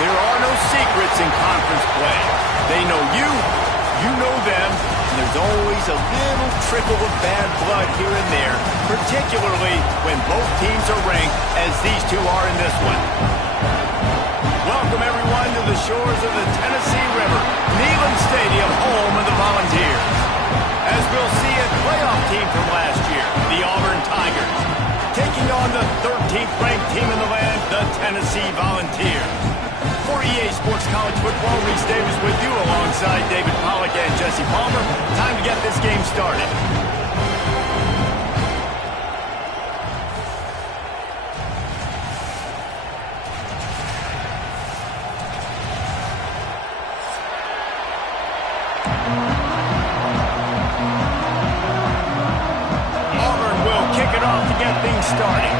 There are no secrets in conference play. They know you, you know them, and there's always a little trickle of bad blood here and there, particularly when both teams are ranked as these two are in this one. Welcome, everyone, to the shores of the Tennessee River, Neyland Stadium, home of the Volunteers. As we'll see a playoff team from last year, the Auburn Tigers, taking on the 13th ranked team in the land, the Tennessee Volunteers. For EA Sports College Football, Reese Davis with you alongside David Pollack and Jesse Palmer. Time to get this game started. Auburn will kick it off to get things started.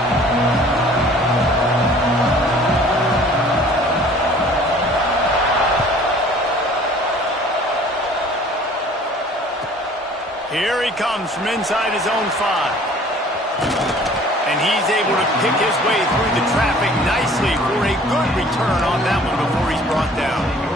Here he comes from inside his own 5. And he's able to pick his way through the traffic nicely for a good return on that one before he's brought down.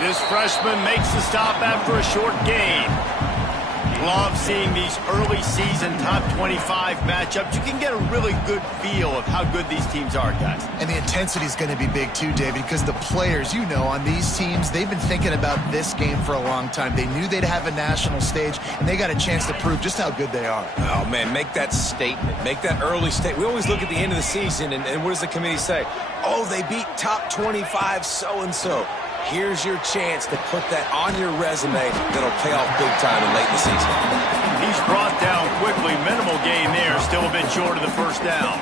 This freshman makes the stop after a short gain. Love seeing these early season top 25 matchups. You can get a really good feel of how good these teams are, guys. And the intensity is going to be big too, David, because the players, you know, on these teams, they've been thinking about this game for a long time. They knew they'd have a national stage, and they got a chance to prove just how good they are. Oh, man, make that statement. Make that early statement. We always look at the end of the season, and what does the committee say? Oh, they beat top 25 so-and-so. Here's your chance to put that on your resume that'll pay off big time and late in the season. He's brought down quickly. Minimal gain there. Still a bit short of the first down.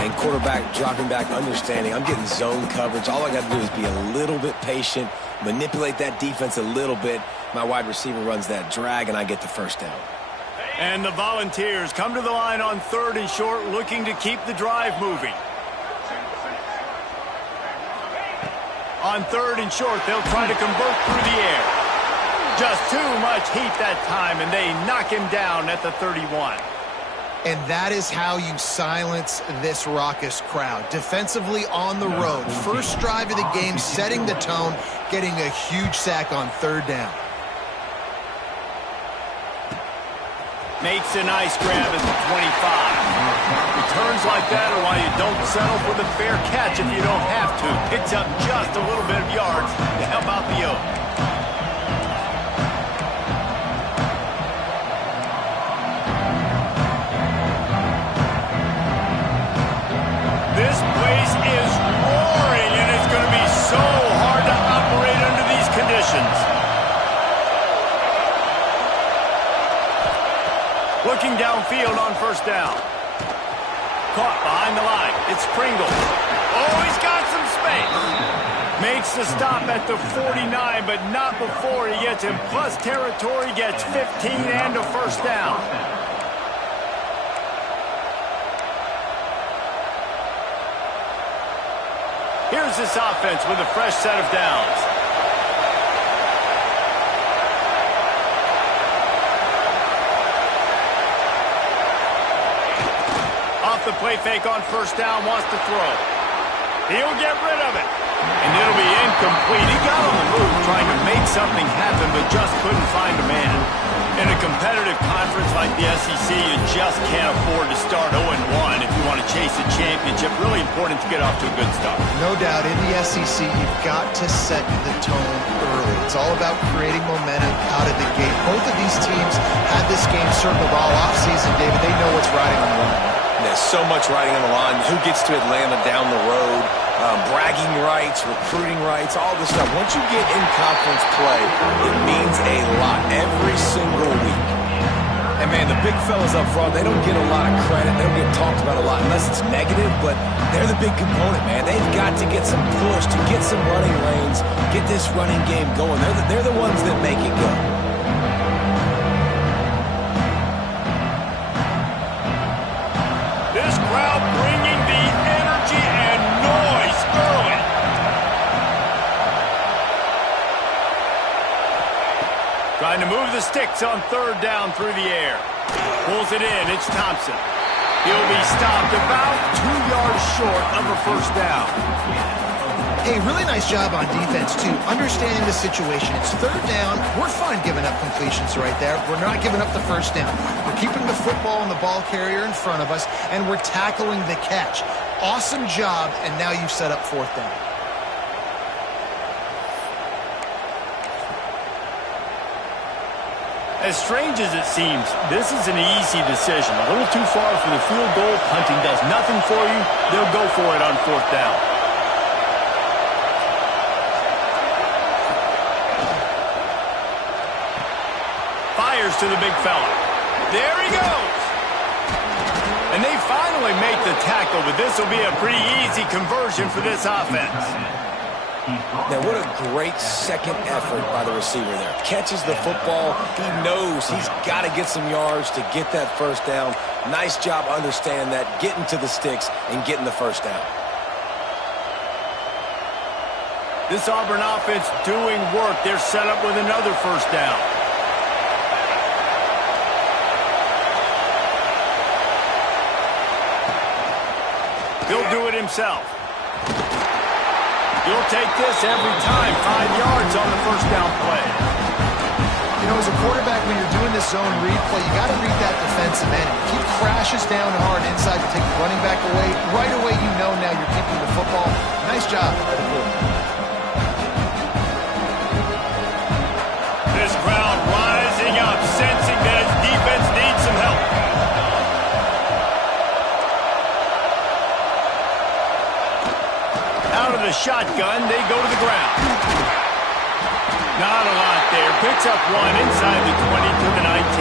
And quarterback dropping back, understanding. I'm getting zone coverage. All I got to do is be a little bit patient, manipulate that defense a little bit. My wide receiver runs that drag, and I get the first down. And the Volunteers come to the line on 3rd and short, looking to keep the drive moving. On 3rd and short, they'll try to convert through the air. Just too much heat that time, and they knock him down at the 31. And that is how you silence this raucous crowd. Defensively on the road. First drive of the game, setting the tone, getting a huge sack on 3rd down. Makes a nice grab at the 25. Returns like that are why you don't settle for the fair catch if you don't have to. Picks up just a little bit of yards to help out the Oak. This place is roaring, and it's going to be so hard to operate under these conditions. Looking downfield on 1st down. Caught behind the line. It's Pringle. Oh, he's got some space. Makes the stop at the 49, but not before he gets in plus territory, gets 15 and a first down. Here's this offense with a fresh set of downs. The play fake on 1st down, wants to throw. He'll get rid of it. And it'll be incomplete. He got on the move trying to make something happen, but just couldn't find a man. In a competitive conference like the SEC, you just can't afford to start 0-1 if you want to chase a championship. Really important to get off to a good start. No doubt, in the SEC, you've got to set the tone early. It's all about creating momentum out of the gate. Both of these teams had this game circled all offseason, David. They know what's riding on the line. There's so much riding on the line. Who gets to Atlanta down the road? Bragging rights, recruiting rights, all this stuff. Once you get in conference play, it means a lot every single week. And, man, the big fellas up front, they don't get a lot of credit. They don't get talked about a lot unless it's negative, but they're the big component, man. They've got to get some push, to get some running lanes, get this running game going. They're the ones that make it go. 2nd and 10 for the Volunteers. Trying to move the sticks on third down through the air. Pulls it in. It's Thompson. He'll be stopped about 2 yards short of a first down. Hey, really nice job on defense, too. Understanding the situation. It's third down. We're fine giving up completions right there. We're not giving up the first down. We're keeping the football and the ball carrier in front of us, and we're tackling the catch. Awesome job, and now you've set up fourth down. As strange as it seems, this is an easy decision. A little too far for the field goal. Punting does nothing for you. They'll go for it on fourth down. Fires to the big fella. There he goes. And they finally make the tackle, but this will be a pretty easy conversion for this offense. Now, what a great second effort by the receiver there. Catches the football. He knows he's got to get some yards to get that first down. Nice job understanding that, getting to the sticks and getting the first down. This Auburn offense doing work. They're set up with another first down. He'll do it himself. You'll take this every time. 5 yards on the first down play. You know, as a quarterback, when you're doing this zone read play, you got to read that defensive end. If he crashes down hard inside to take the running back away, right away you know now you're keeping the football. Nice job by the blue. This crowd rising up, sensing that its defense needs some help. Out of the shotgun, they go to the ground. Not a lot there. Picks up one inside the 20 to the 19.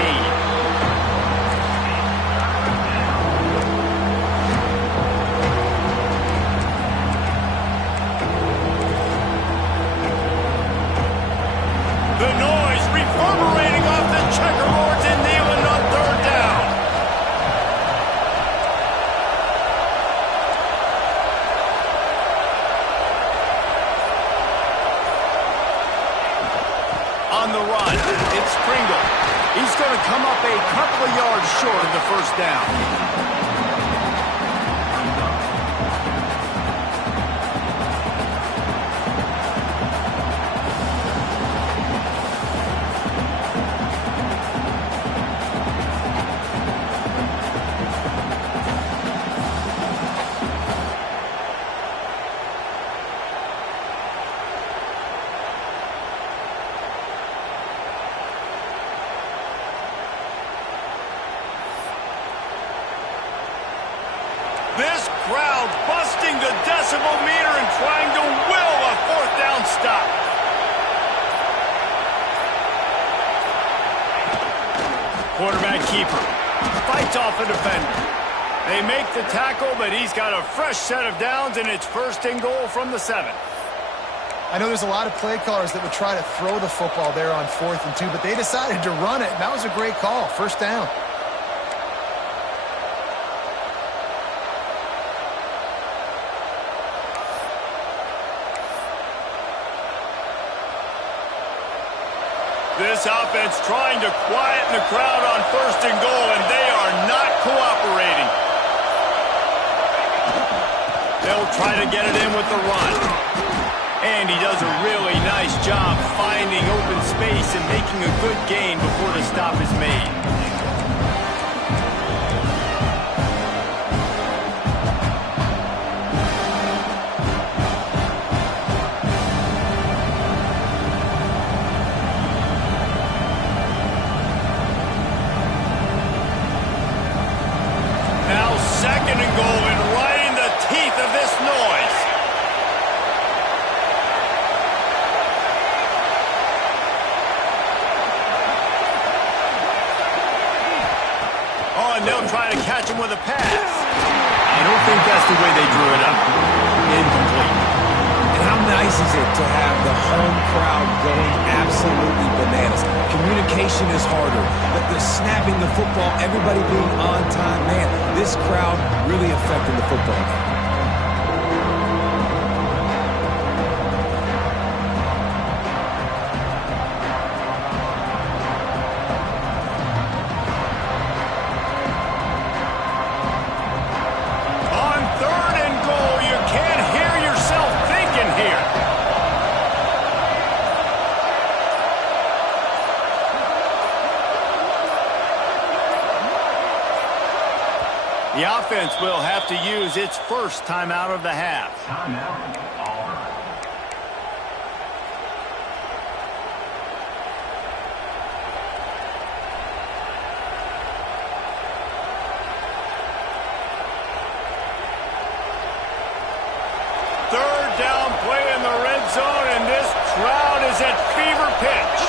The noise reverberating off the checkerboards and kneeling on third down. On the run, it's Pringle. He's going to come up a couple of yards short of the first down. This crowd busting the decibel meter and trying to will a fourth down stop. Quarterback keeper fights off a defender. They make the tackle, but he's got a fresh set of downs, and it's first and goal from the 7. I know there's a lot of play callers that would try to throw the football there on 4th and 2, but they decided to run it, and that was a great call. First down. This offense trying to quieten the crowd on first and goal, and they are not cooperating. They'll try to get it in with the run. And he does a really nice job finding open space and making a good gain before the stop is made. Second and goal, and right in the teeth of this noise. Oh, and they'll try to catch him with a pass. I don't think that's the way they drew it up. Incomplete. And how nice is it to have the home crowd going absolutely bananas? Communication is harder, but the snapping the football, everybody being on time, man, this crowd really affecting the football game. The offense will have to use its first timeout of the half. Timeout, Auburn. Third down play in the red zone, and this crowd is at fever pitch.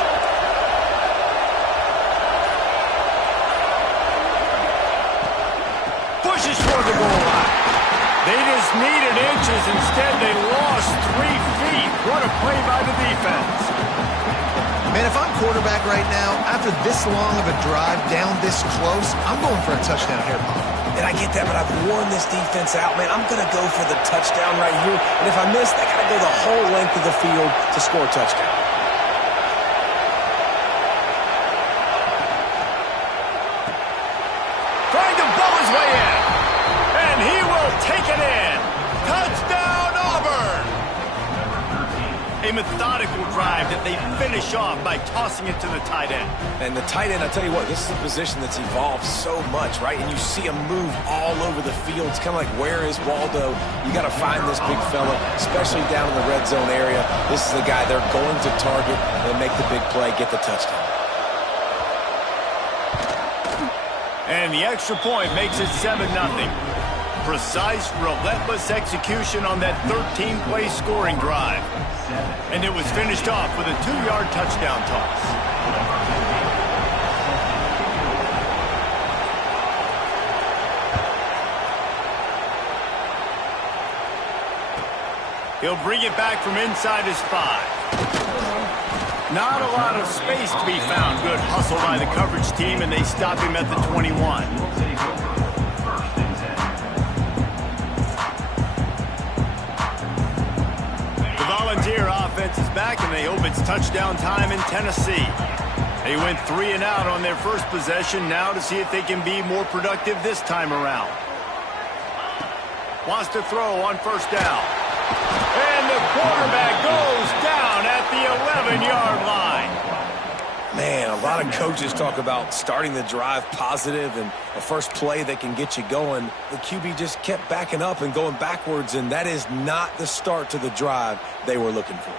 Pushes toward the goal line. They just needed inches. Instead, they lost 3 feet. What a play by the defense. Man, if I'm quarterback right now, after this long of a drive down this close, I'm going for a touchdown here, Paul. And I get that, but I've worn this defense out, man. I'm going to go for the touchdown right here. And if I miss, I got to go the whole length of the field to score a touchdown. Trying to bow his way in. And he will take it in. Touchdown, Auburn. A methodical drive that they finish off by tossing it to the tight end. And the tight end, I tell you what, this is a position that's evolved so much, right? And you see him move all over the field. It's kind of like, where is Waldo? You got to find this big fella, especially down in the red zone area. This is the guy they're going to target and make the big play, get the touchdown. And the extra point makes it 7-0. Precise, relentless execution on that 13-play scoring drive. And it was finished off with a 2-yard touchdown toss. He'll bring it back from inside his 5. Not a lot of space to be found. Good hustle by the coverage team, and they stop him at the 21. The Volunteer offense is back, and they hope it's touchdown time in Tennessee. They went 3 and out on their first possession, now to see if they can be more productive this time around. Wants to throw on first down. And the quarterback goes down at the 11-yard line. Man, a lot of coaches talk about starting the drive positive and a first play that can get you going. The QB just kept backing up and going backwards, and that is not the start to the drive they were looking for.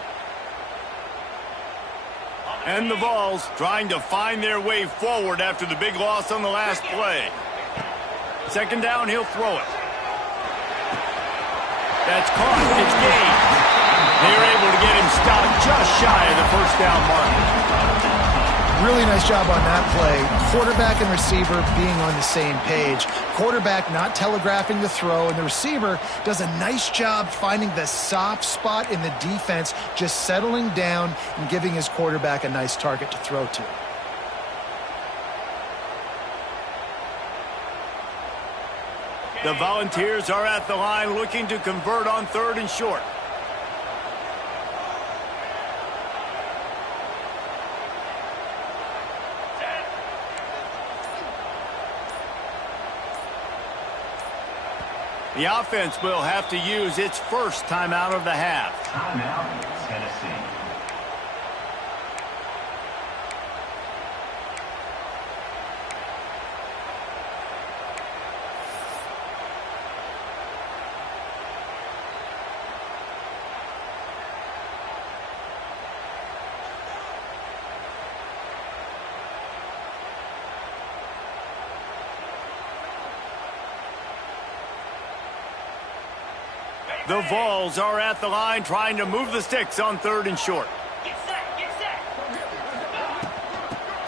And the Vols trying to find their way forward after the big loss on the last play. Second down, he'll throw it. That's caught. It's gained. They're able to get him stopped just shy of the first down mark. Really nice job on that play. Quarterback and receiver being on the same page. Quarterback not telegraphing the throw, and the receiver does a nice job finding the soft spot in the defense, just settling down and giving his quarterback a nice target to throw to. The Volunteers are at the line looking to convert on 3rd and short. The offense will have to use its first timeout of the half. Timeout, Tennessee. The Vols are at the line trying to move the sticks on 3rd and short. Get set, get set.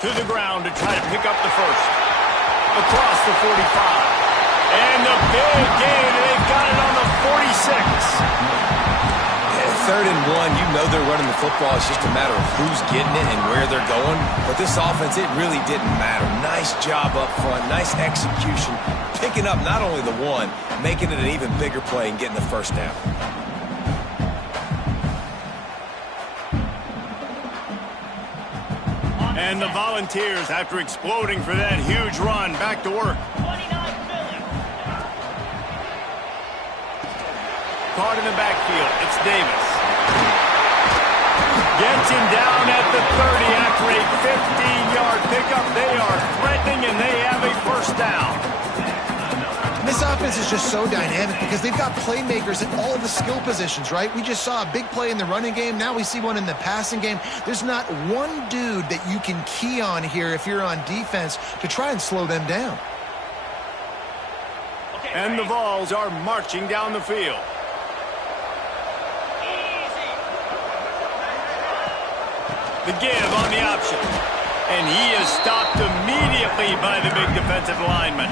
To the ground to try to pick up the first. Across the 45. And the big gain, they've got it on the 46. Yeah, 3rd and 1, you know they're running the football. It's just a matter of who's getting it and where they're going. But this offense, it really didn't matter. Nice job up front, nice execution. Picking up not only the one, making it an even bigger play and getting the first down. And the Volunteers, after exploding for that huge run, back to work. 29 Philly. Caught in the backfield, it's Davis. Gets him down at the 30 after a 15-yard pickup. They are threatening, and they have a first down. This defense is just so dynamic because they've got playmakers at all the skill positions, right? We just saw a big play in the running game. Now we see one in the passing game. There's not one dude that you can key on here if you're on defense to try and slow them down. And the Vols are marching down the field. The give on the option. And he is stopped immediately by the big defensive lineman.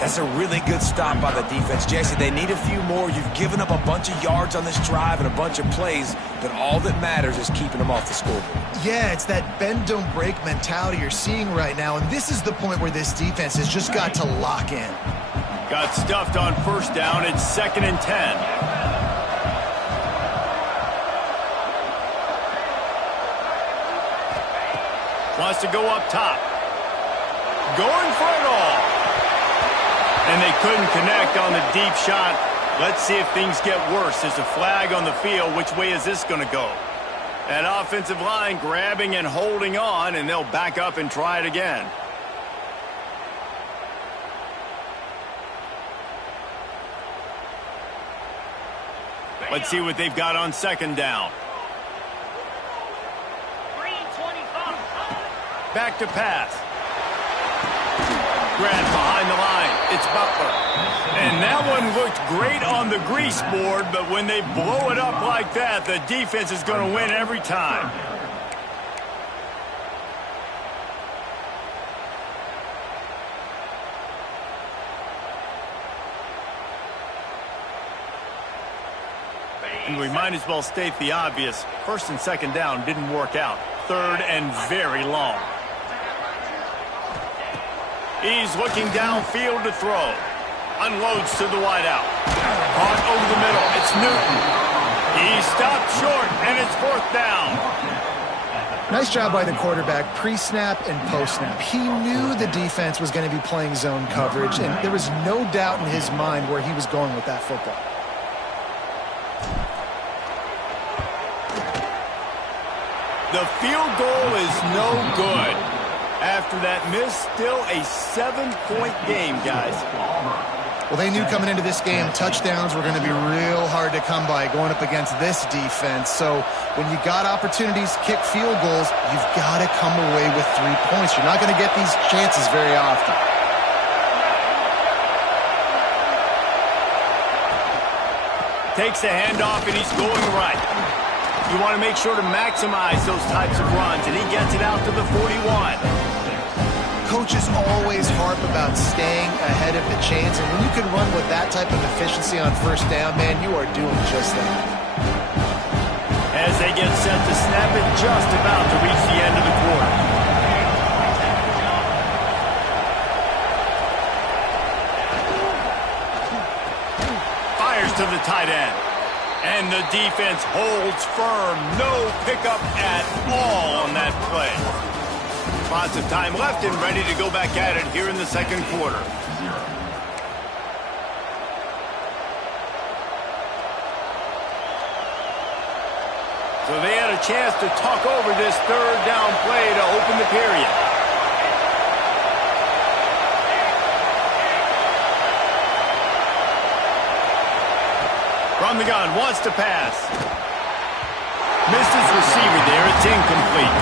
That's a really good stop by the defense. Jesse, they need a few more. You've given up a bunch of yards on this drive and a bunch of plays, but all that matters is keeping them off the scoreboard. Yeah, it's that bend, don't break mentality you're seeing right now, and this is the point where this defense has just got to lock in. Got stuffed on first down. It's 2nd and 10. Wants to go up top. Going for it all. And they couldn't connect on the deep shot. Let's see if things get worse. There's a flag on the field. Which way is this going to go? That offensive line grabbing and holding on, and they'll back up and try it again. Let's see what they've got on 2nd down. Back to pass. Grant behind the line. It's Butler. And that one looked great on the grease board, but when they blow it up like that, the defense is going to win every time. And we might as well state the obvious. 1st and 2nd down didn't work out. 3rd and very long. He's looking downfield to throw. Unloads to the wideout. Caught over the middle. It's Newton. He stopped short, and it's 4th down. Nice job by the quarterback, pre-snap and post-snap. He knew the defense was going to be playing zone coverage, and there was no doubt in his mind where he was going with that football. The field goal is no good. After that miss, still a 7-point game, guys. Well, they knew coming into this game, touchdowns were going to be real hard to come by going up against this defense. So when you got opportunities to kick field goals, you've got to come away with 3 points. You're not going to get these chances very often. Takes the handoff, and he's going right. You want to make sure to maximize those types of runs, and he gets it out to the 41. Coaches always harp about staying ahead of the chains, and when you can run with that type of efficiency on 1st down, man, you are doing just that. As they get set to snap it, just about to reach the end of the quarter. Fires to the tight end. And the defense holds firm. No pickup at all on that play. Lots of time left and ready to go back at it here in the 2nd quarter. So they had a chance to talk over this 3rd down play to open the period. From the gun, wants to pass. Missed his receiver there. It's incomplete.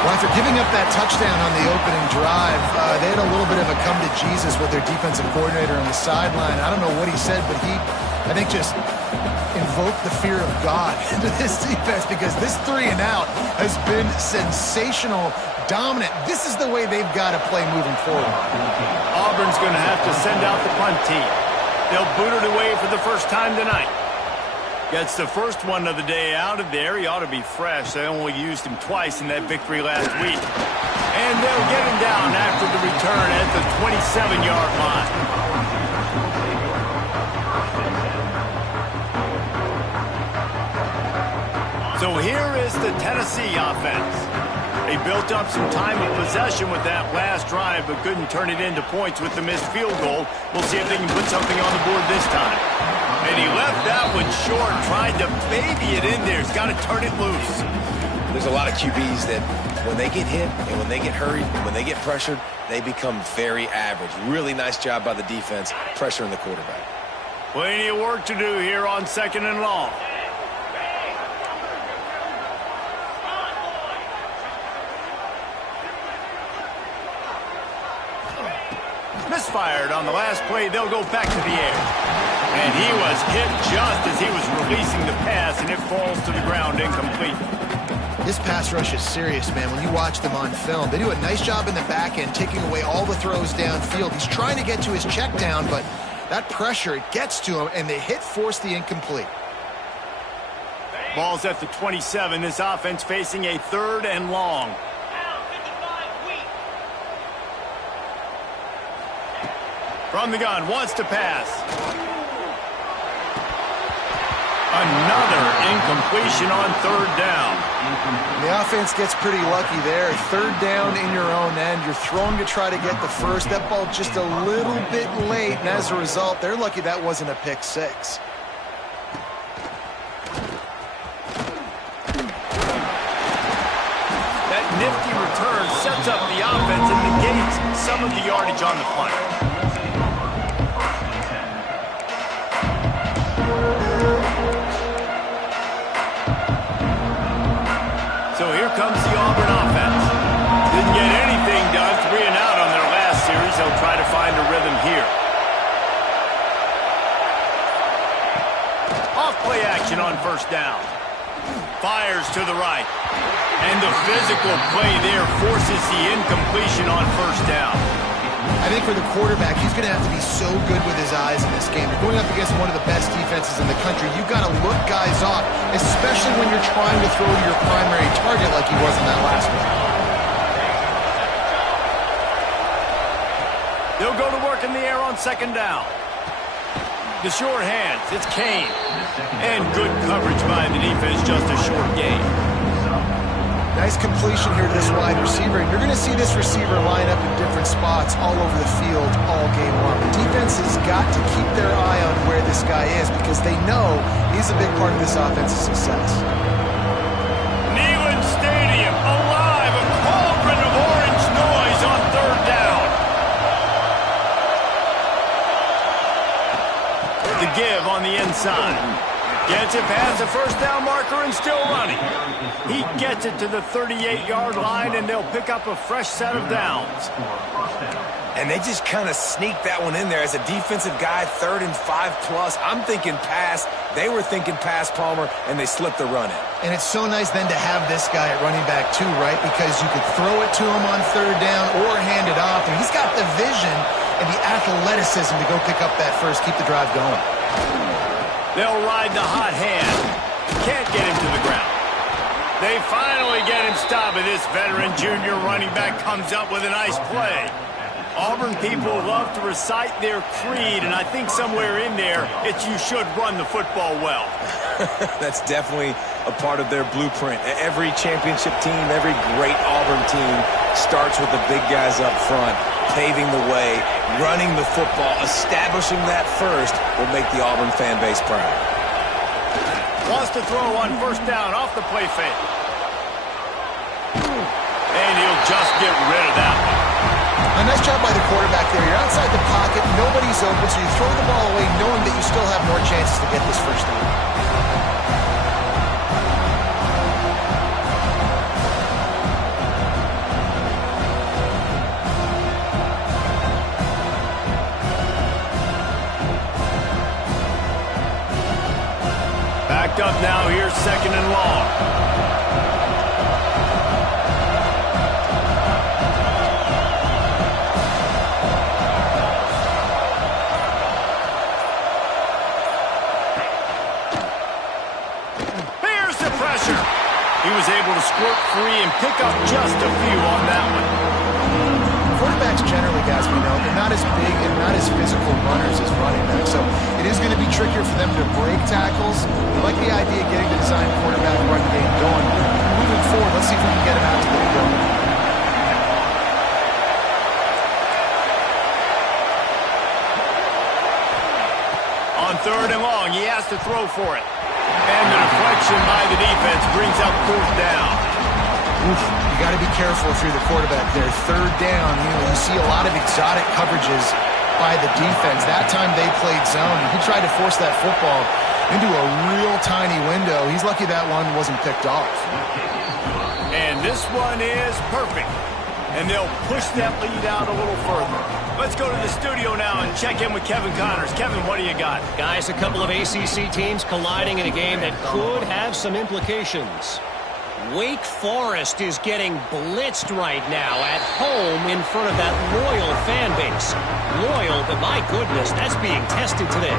Well, after giving up that touchdown on the opening drive, they had a little bit of a come to Jesus with their defensive coordinator on the sideline. I don't know what he said, but he, I think, just invoked the fear of God into this defense because this 3 and out has been sensational, dominant. This is the way they've got to play moving forward. Auburn's going to have to send out the punt team. They'll boot it away for the first time tonight. Gets the first one of the day out of there. He ought to be fresh. They only used him twice in that victory last week. And they'll get him down after the return at the 27-yard line. So here is the Tennessee offense. They built up some time of possession with that last drive, but couldn't turn it into points with the missed field goal. We'll see if they can put something on the board this time. And he left that one short, tried to baby it in there. He's got to turn it loose. There's a lot of QBs that when they get hit and when they get hurried and when they get pressured, they become very average. Really nice job by the defense, pressuring the quarterback. Plenty of work to do here on 2nd and long. Misfired on the last play. They'll go back to the air. And he was hit just as he was releasing the pass, and it falls to the ground incomplete. This pass rush is serious, man. When you watch them on film, they do a nice job in the back end, taking away all the throws downfield. He's trying to get to his check down, but that pressure, it gets to him, and the hit forced the incomplete. Ball's at the 27. This offense facing a 3rd and long. From the gun, wants to pass. Another incompletion on 3rd down. The offense gets pretty lucky there. 3rd down in your own end. You're throwing to try to get the first. That ball just a little bit late, and as a result, they're lucky that wasn't a pick 6. That nifty return sets up the offense and negates some of the yardage on the punt. So here comes the Auburn offense. Didn't get anything done, 3 and out on their last series. They'll try to find a rhythm here. Off play action on 1st down. Fires to the right. And the physical play there forces the incompletion on 1st down. I think for the quarterback, he's going to have to be so good with his eyes in this game. You're going up against one of the best defenses in the country. You've got to look guys off, especially when you're trying to throw to your primary target like he was in that last one. They'll go to work in the air on 2nd down. The short hands, it's Kane. And good coverage by the defense, just a short gain. Nice completion here to this wide receiver. And you're going to see this receiver line up in different spots all over the field all game long. The defense has got to keep their eye on where this guy is because they know he's a big part of this offense's success. Neyland Stadium, alive, a cauldron of orange noise on 3rd down. The give on the inside. Gets it past the 1st down marker and still running. He gets it to the 38-yard line, and they'll pick up a fresh set of downs. And they just kind of sneaked that one in there. As a defensive guy, 3rd and 5+. I'm thinking pass. They were thinking pass, Palmer, and they slipped the run in. And it's so nice then to have this guy at running back too, right? Because you could throw it to him on 3rd down or hand it off. And he's got the vision and the athleticism to go pick up that first, keep the drive going. They'll ride the hot hand. Can't get him to the ground. They finally get him stopped, and this veteran junior running back comes up with a nice play. Auburn people love to recite their creed, and I think somewhere in there, it's you should run the football well. That's definitely a part of their blueprint. Every championship team, every great Auburn team starts with the big guys up front, paving the way, running the football, establishing that first will make the Auburn fan base proud. Wants to throw on 1st down off the play fake. And he'll just get rid of that one. A nice job by the quarterback there. You're outside the pocket, nobody's open, so you throw the ball away knowing that you still have more chances to get this 1st down. Backed up now, here's 2nd and long. Here's the pressure. He was able to squirt free and pick up just a few on that one. Quarterbacks generally, guys, we know, they're not as big and not as physical runners as running backs. So it is going to be trickier for them to break tackles. I like the idea of getting the design quarterback run game going. Moving forward, let's see if we can get him out to the field. On 3rd and long, he has to throw for it. And the deflection by the defense brings up 4th down. You got to be careful if you're the quarterback there. Third down, you see a lot of exotic coverages by the defense. That time they played zone. He tried to force that football into a real tiny window. He's lucky that one wasn't picked off. And this one is perfect. And they'll push that lead out a little further. Let's go to the studio now and check in with Kevin Connors. Kevin, what do you got? Guys, a couple of ACC teams colliding in a game that could have some implications. Wake Forest is getting blitzed right now at home in front of that loyal fan base. Loyal, but my goodness, that's being tested today.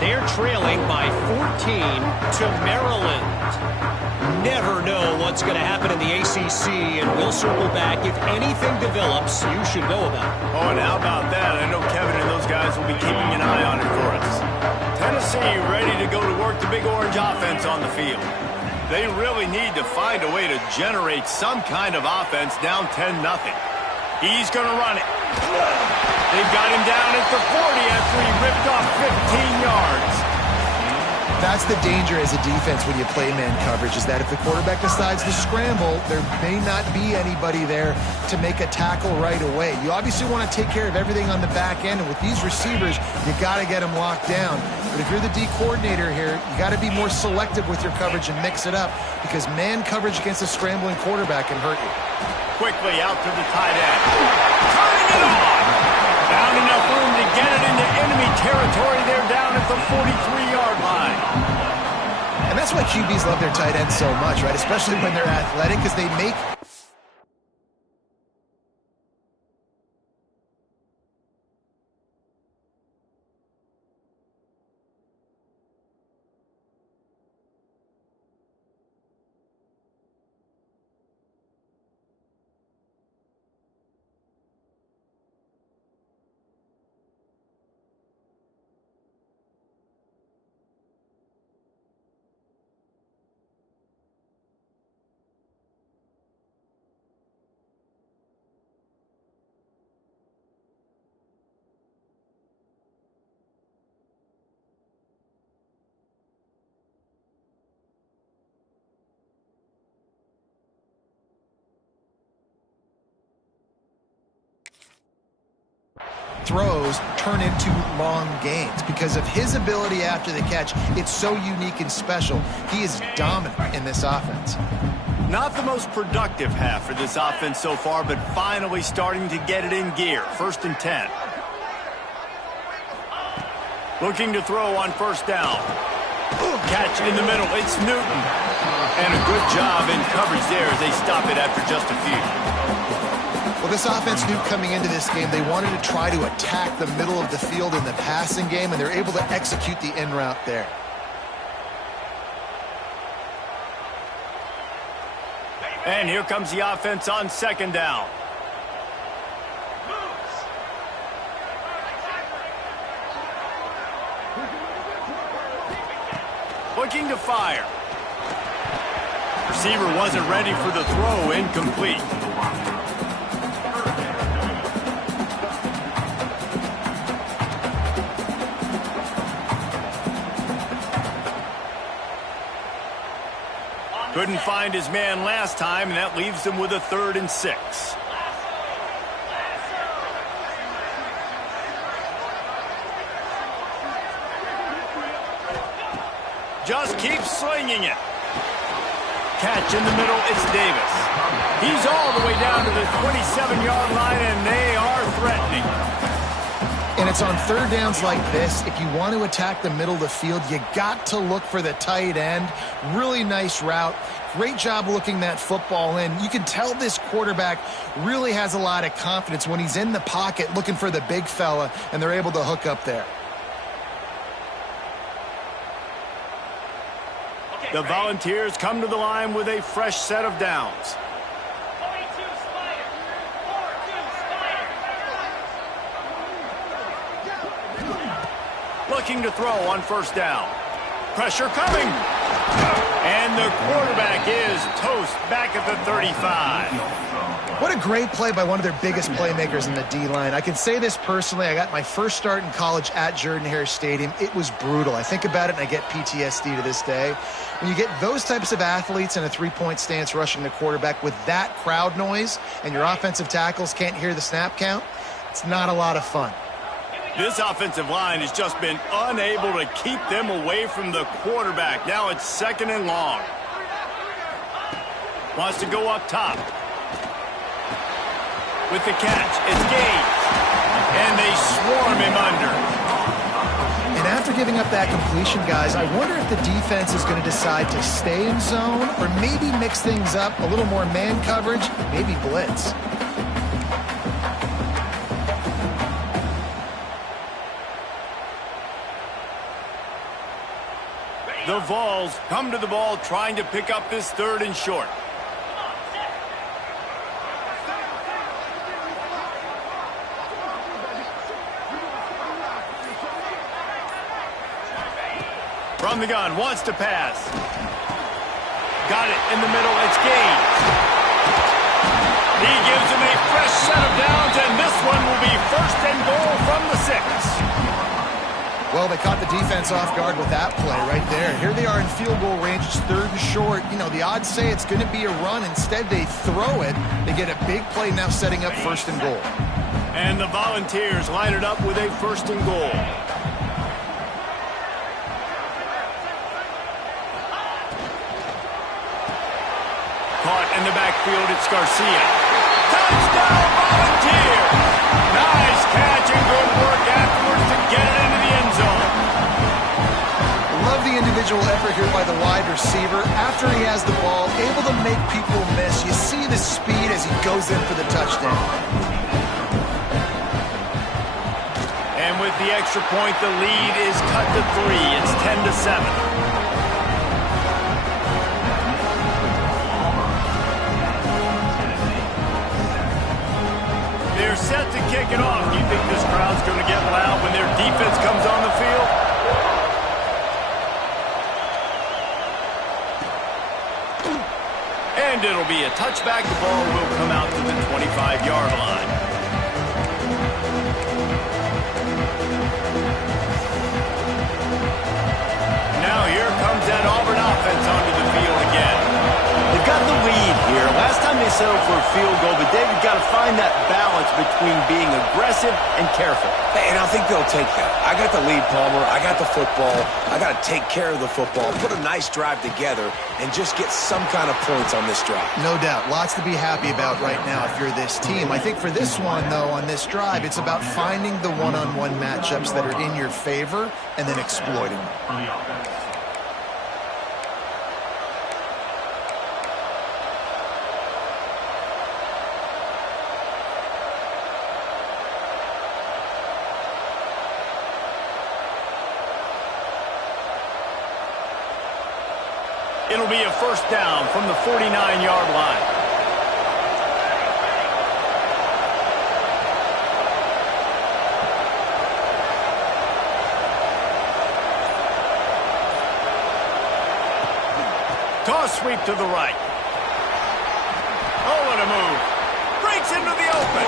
They're trailing by 14 to Maryland. Never know what's going to happen in the ACC, and we'll circle back if anything develops you should know about. Oh, and how about that? I know Kevin and those guys will be keeping an eye on it for us. Tennessee ready to go to work the big orange offense on the field. They really need to find a way to generate some kind of offense down 10-0. He's going to run it. They've got him down at the 40 after he ripped off 15 yards. That's the danger as a defense when you play man coverage, is that if the quarterback decides to scramble, there may not be anybody there to make a tackle right away. You obviously want to take care of everything on the back end, and with these receivers, you got to get them locked down. But if you're the D coordinator here, you got to be more selective with your coverage and mix it up, because man coverage against a scrambling quarterback can hurt you. Quickly out to the tight end. Turning it on! Found enough room to get it into enemy territory. They're down at the 43-yard line. And that's why QBs love their tight ends so much, right? Especially when they're athletic, because they make throws turn into long gains because of his ability after the catch. It's so unique and special. He is dominant in this offense. Not the most productive half for this offense so far, but finally starting to get it in gear. 1st and 10. Looking to throw on first down. Catch in the middle. It's Newton. And a good job in coverage there as they stop it after just a few. Well, this offense knew coming into this game they wanted to try to attack the middle of the field in the passing game, and they're able to execute the in route there. And here comes the offense on 2nd down. Looking to fire. Receiver wasn't ready for the throw, incomplete. Couldn't find his man last time, and that leaves him with a 3rd and 6. Just keep slinging it. Catch in the middle, it's Davis. He's all the way down to the 27-yard line, and they are threatening. And it's on 3rd downs like this. If you want to attack the middle of the field, you got to look for the tight end. Really nice route. Great job looking that football in. You can tell this quarterback really has a lot of confidence when he's in the pocket looking for the big fella, and they're able to hook up there. The Volunteers come to the line with a fresh set of downs. 42 Spider. 42 Spider. Looking to throw on first down. Pressure coming. And the quarterback is toast back at the 35. What a a great play by one of their biggest playmakers in the D-line. I can say this personally. I got my first start in college at Jordan-Hare Stadium. It was brutal. I think about it and I get PTSD to this day. When you get those types of athletes in a three-point stance rushing the quarterback with that crowd noise and your offensive tackles can't hear the snap count, it's not a lot of fun. This offensive line has just been unable to keep them away from the quarterback. Now it's 2nd and long. Wants to go up top. With the catch, it's Gage. And they swarm him under. And after giving up that completion, guys, I wonder if the defense is going to decide to stay in zone or maybe mix things up, a little more man coverage, maybe blitz. The Vols come to the ball trying to pick up this 3rd and short. From the gun, wants to pass. Got it in the middle, it's Gage. He gives him a fresh set of downs, and this one will be 1st and goal from the 6. Well, they caught the defense off guard with that play right there. Here they are in field goal range. It's 3rd and short. You know, the odds say it's going to be a run. Instead, they throw it. They get a big play now setting up 1st and goal. And the Volunteers line it up with a 1st and goal. Caught in the backfield, it's Garcia. Touchdown, Volunteers! Nice catch and good work afterwards to get it into the end zone. Love the individual effort here by the wide receiver. After he has the ball, able to make people miss. You see the speed as he goes in for the touchdown. And with the extra point, the lead is cut to 3. It's 10-7. They're set to kick it off. Do you think this crowd's going to get loud when their defense comes on the field? And it'll be a touchback. The ball will come out to the 25-yard line. Now here comes that Auburn offense onto the field again. They've got the lead here. Last time they settled for a field goal, but David got to find that balance between being aggressive and careful. Hey, and I think they'll take that. I got the lead, Palmer. I got the football. I got to take care of the football, put a nice drive together, and just get some kind of points on this drive. No doubt. Lots to be happy about right now if you're this team. I think for this one, though, on this drive, it's about finding the one-on-one matchups that are in your favor and then exploiting them. It'll be a 1st down from the 49-yard line. Toss sweep to the right. Oh, what a move. Breaks into the open.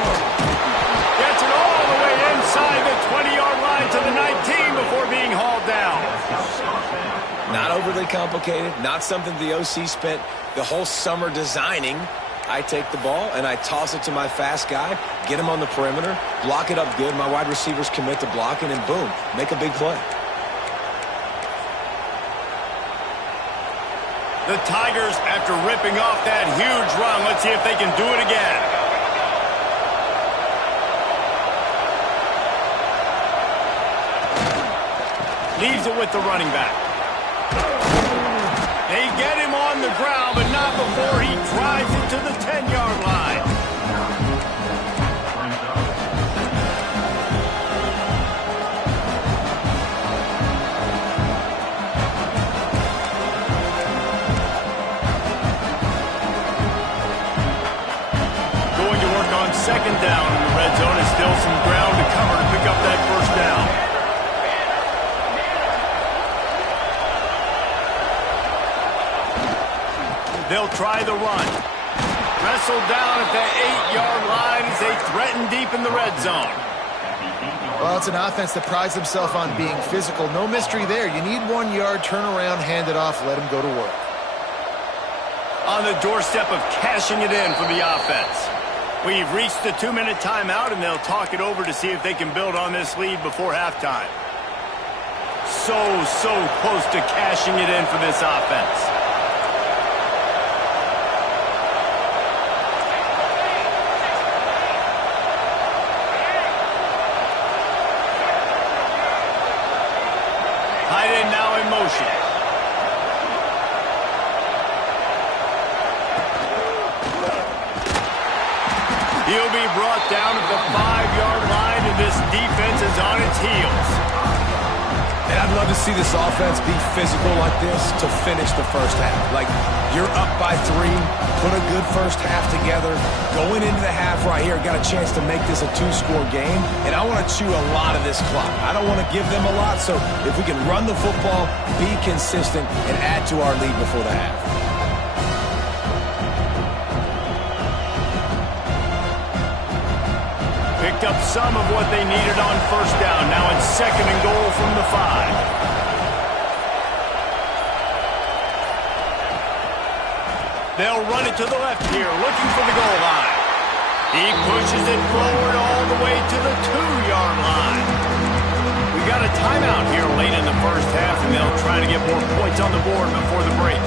Gets it all the way inside the 20-yard line to the 19 before being hauled down. Not overly complicated, not something the OC spent the whole summer designing. I take the ball and I toss it to my fast guy, get him on the perimeter, block it up good. My wide receivers commit to blocking, and boom, make a big play. The Tigers, after ripping off that huge run, let's see if they can do it again. Leaves it with the running back. They get him on the ground, but not before he drives it to the 10-yard line. Going to work on 2nd down in the red zone. Is still some ground to cover to pick up that 1st down. They'll try the run. Wrestled down at the 8-yard setting deep in the red zone. Well, it's an offense that prides themselves on being physical. No mystery there. You need 1 yard, turn around, hand it off, let them go to work. On the doorstep of cashing it in for the offense. We've reached the 2-minute timeout, and they'll talk it over to see if they can build on this lead before halftime. So close to cashing it in for this offense. Tight end now in motion. He'll be brought down at the 5-yard line, and this defense is on its heels. And I'd love to see this offense be physical like this to finish the first half. Like, you're up by 3, put a good first half together. Going into the half right here, got a chance to make this a 2-score game, and I want to chew a lot of this clock. I don't want to give them a lot, so if we can run the football, be consistent, and add to our lead before the half. Picked up some of what they needed on first down. Now it's 2nd and goal from the 5. They'll run it to the left here, looking for the goal line. He pushes it forward all the way to the 2-yard line. We got a timeout here late in the first half, and they'll try to get more points on the board before the break.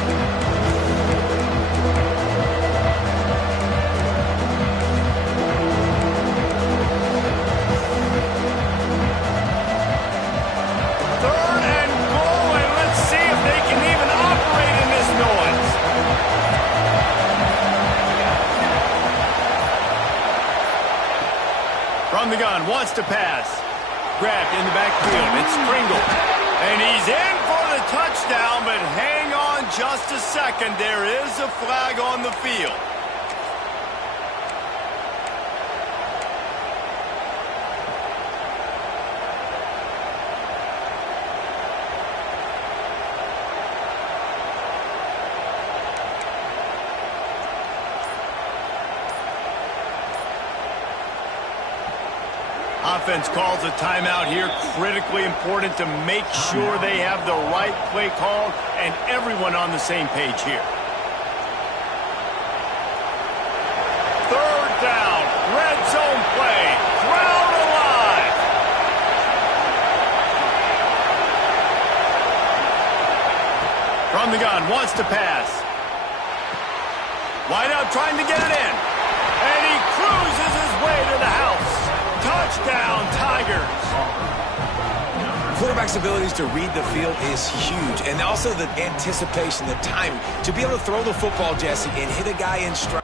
From the gun, wants to pass. Grabbed in the backfield. It's Pringle. And he's in for the touchdown, but hang on just a second. There is a flag on the field. Offense calls a timeout here. Critically important to make sure they have the right play call and everyone on the same page here. 3rd down. Red zone play. Crowd alive. From the gun. Wants to pass. Wide out trying to get it in. And he cruises his way to the house. Touchdown, Tigers. Quarterback's abilities to read the field is huge, and also the anticipation, the timing. To be able to throw the football, Jesse, and hit a guy in stride.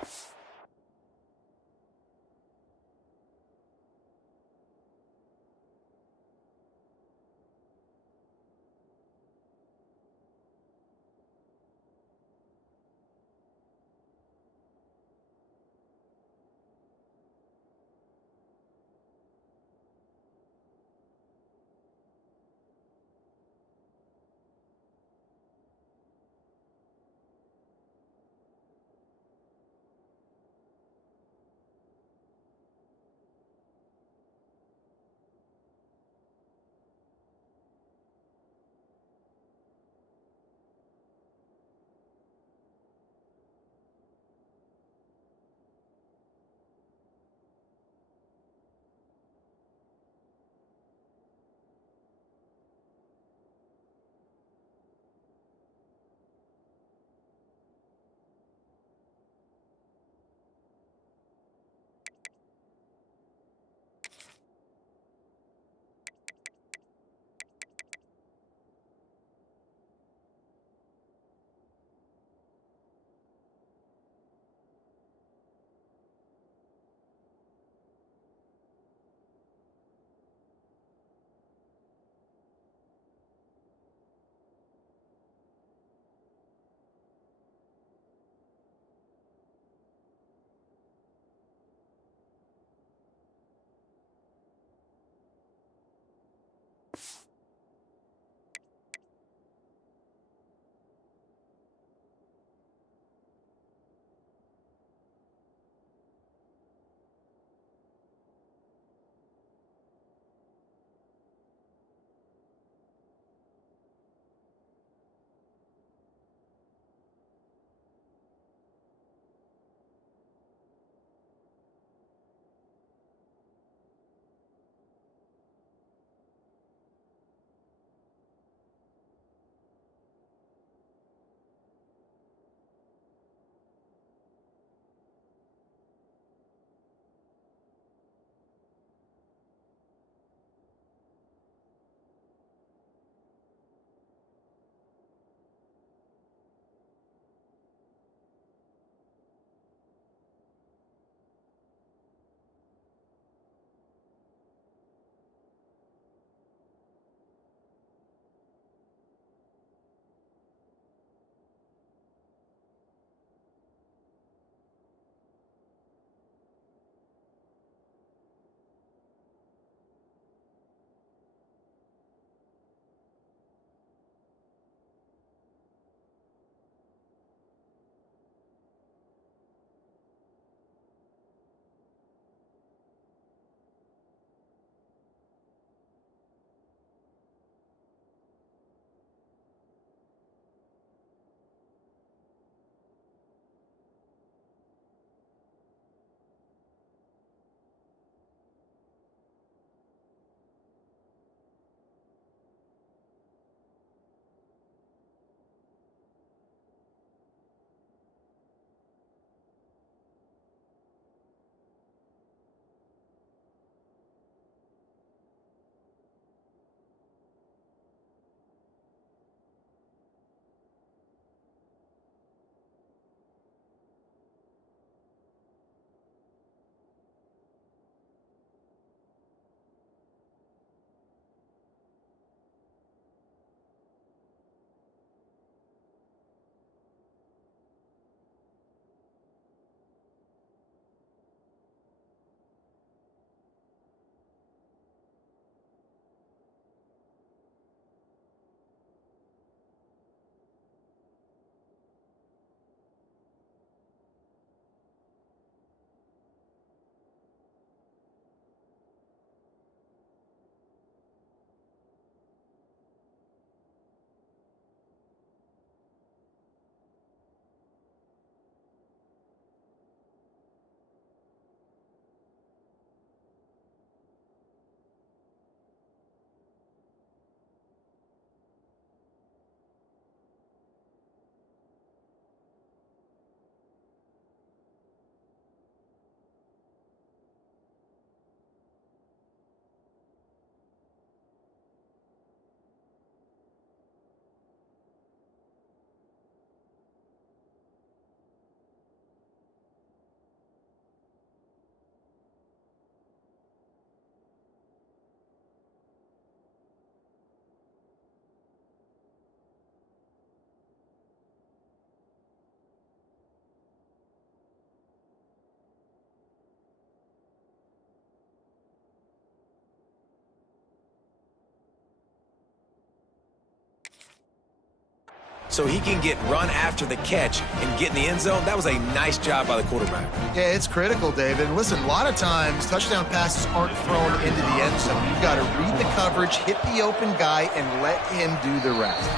so he can get run after the catch and get in the end zone. That was a nice job by the quarterback. Yeah, it's critical, David. Listen, a lot of times touchdown passes aren't thrown into the end zone. You've got to read the coverage, hit the open guy, and let him do the rest.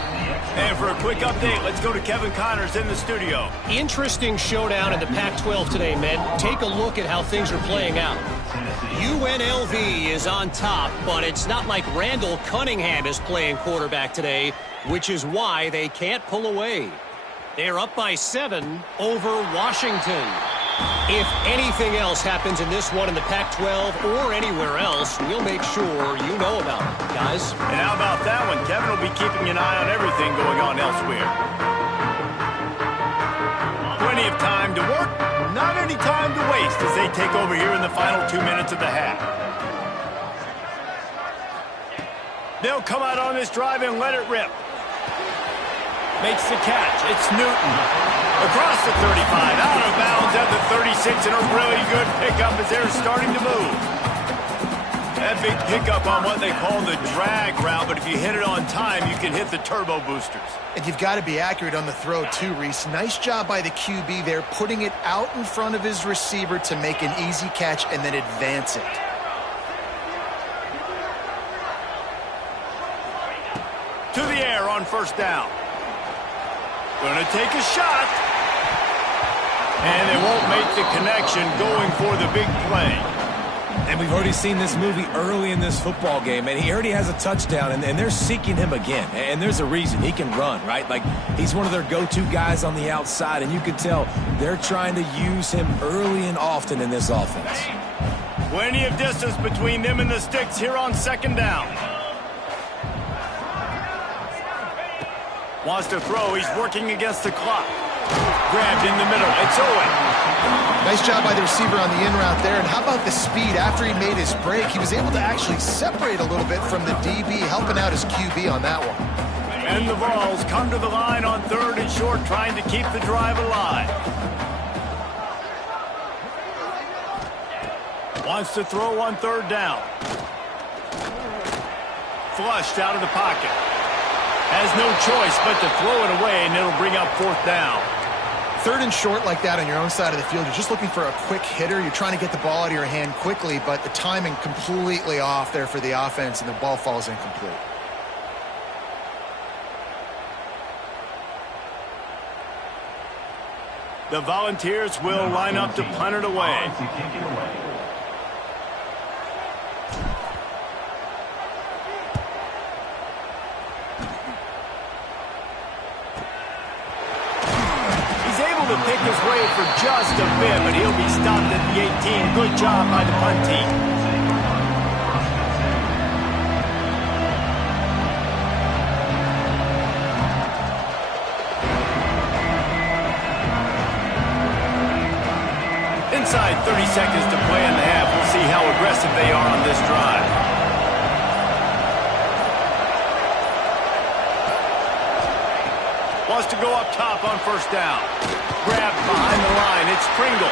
And for a quick update, let's go to Kevin Connors in the studio. Interesting showdown in the Pac-12 today, men. Take a look at how things are playing out. UNLV is on top, but it's not like Randall Cunningham is playing quarterback today, which is why they can't pull away. They're up by 7 over Washington. If anything else happens in this one in the Pac-12 or anywhere else, we'll make sure you know about it, guys. And how about that one? Kevin will be keeping an eye on everything going on elsewhere. Plenty of time to work, not any time to waste as they take over here in the final 2 minutes of the half. They'll come out on this drive and let it rip. Makes the catch. It's Newton. Across the 35, out of bounds at the 36, and a really good pickup as they're starting to move. That big pickup on what they call the drag route, but if you hit it on time, you can hit the turbo boosters. And you've got to be accurate on the throw too, Reese. Nice job by the QB there, putting it out in front of his receiver to make an easy catch and then advance it. To the air on first down. Gonna take a shot. And they won't make the connection going for the big play. And we've already seen this movie early in this football game, and he already has a touchdown, and they're seeking him again. And there's a reason. He can run, right? Like, he's one of their go-to guys on the outside, and you can tell they're trying to use him early and often in this offense. Plenty of distance between them and the sticks here on second down. Wants to throw. He's working against the clock. Grabbed in the middle. It's Owen. Nice job by the receiver on the in route there. And how about the speed after he made his break? He was able to actually separate a little bit from the DB, helping out his QB on that one. And the Vols come to the line on third and short, trying to keep the drive alive. Wants to throw on third down. Flushed out of the pocket. Has no choice but to throw it away, and it'll bring up fourth down. Third and short like that on your own side of the field, you're just looking for a quick hitter. You're trying to get the ball out of your hand quickly, but the timing completely off there for the offense, and the ball falls incomplete. The Volunteers will line up to punt it away. To pick his way for just a bit, but he'll be stopped at the 18. Good job by the punt team. Inside 30 seconds to play in the half. We'll see how aggressive they are on this drive. Wants to go up top on first down. Grabbed behind the line. It's Pringle.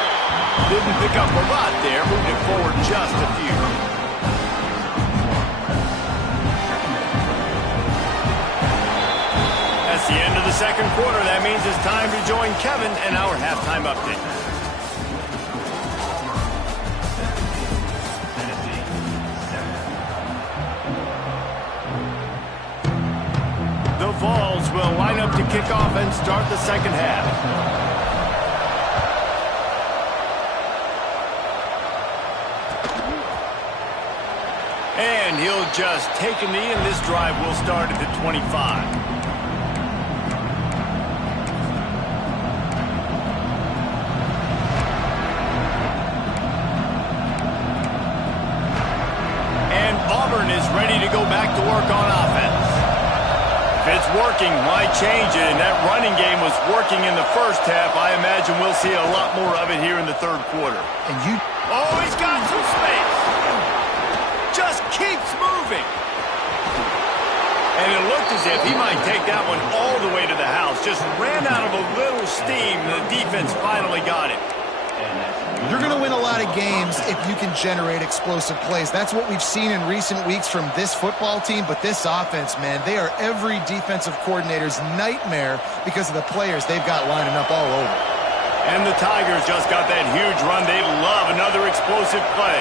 Didn't pick up a lot there. Moved it forward just a few. That's the end of the second quarter. That means it's time to join Kevin and our halftime update. The Vols will line up to kick off and start the second half. And he'll just take a knee, and this drive will start at the 25. Auburn is ready to go back to work on offense. If it's working, why change it? And that running game was working in the first half. I imagine we'll see a lot more of it here in the third quarter. And you... Oh, he's got some space. Just keeps moving. And it looked as if he might take that one all the way to the house. Just ran out of a little steam, and the defense finally got it. You're going to win a lot of games if you can generate explosive plays. That's what we've seen in recent weeks from this football team, but this offense, man, they are every defensive coordinator's nightmare because of the players they've got lining up all over. And the Tigers just got that huge run. They love another explosive play.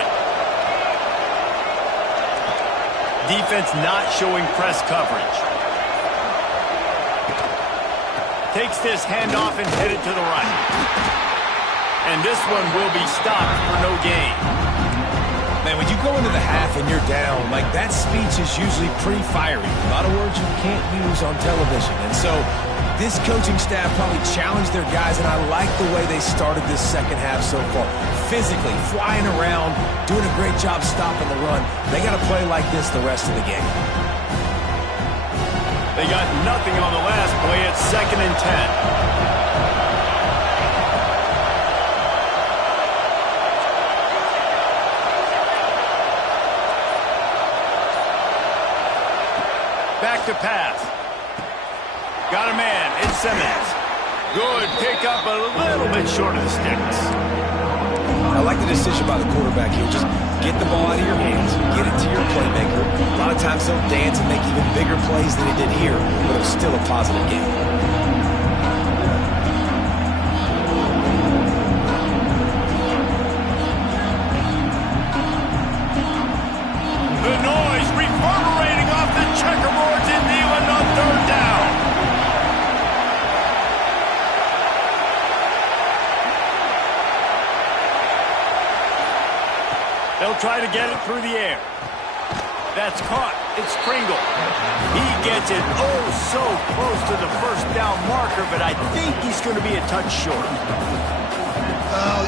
Defense not showing press coverage. Takes this handoff and headed to the right. And this one will be stopped for no gain. Man, when you go into the half and you're down, like that speech is usually pretty fiery. A lot of words you can't use on television. And so this coaching staff probably challenged their guys, and I like the way they started this second half so far. Physically, flying around, doing a great job stopping the run. They got to play like this the rest of the game. They got nothing on the last play. It's 2nd and 10. Back to pass. Got a man. It's Simmons. Good pick up, a little bit short of the sticks. I like the decision by the quarterback here. Just get the ball out of your hands, get it to your playmaker. A lot of times they'll dance and make even bigger plays than he did here, but it was still a positive game. The noise reverberating off the checkerboards in Neyland on 3rd down. They'll try to get it through the air. That's caught. It's Pringle. He gets it so close to the 1st down marker, but I think he's going to be a touch short.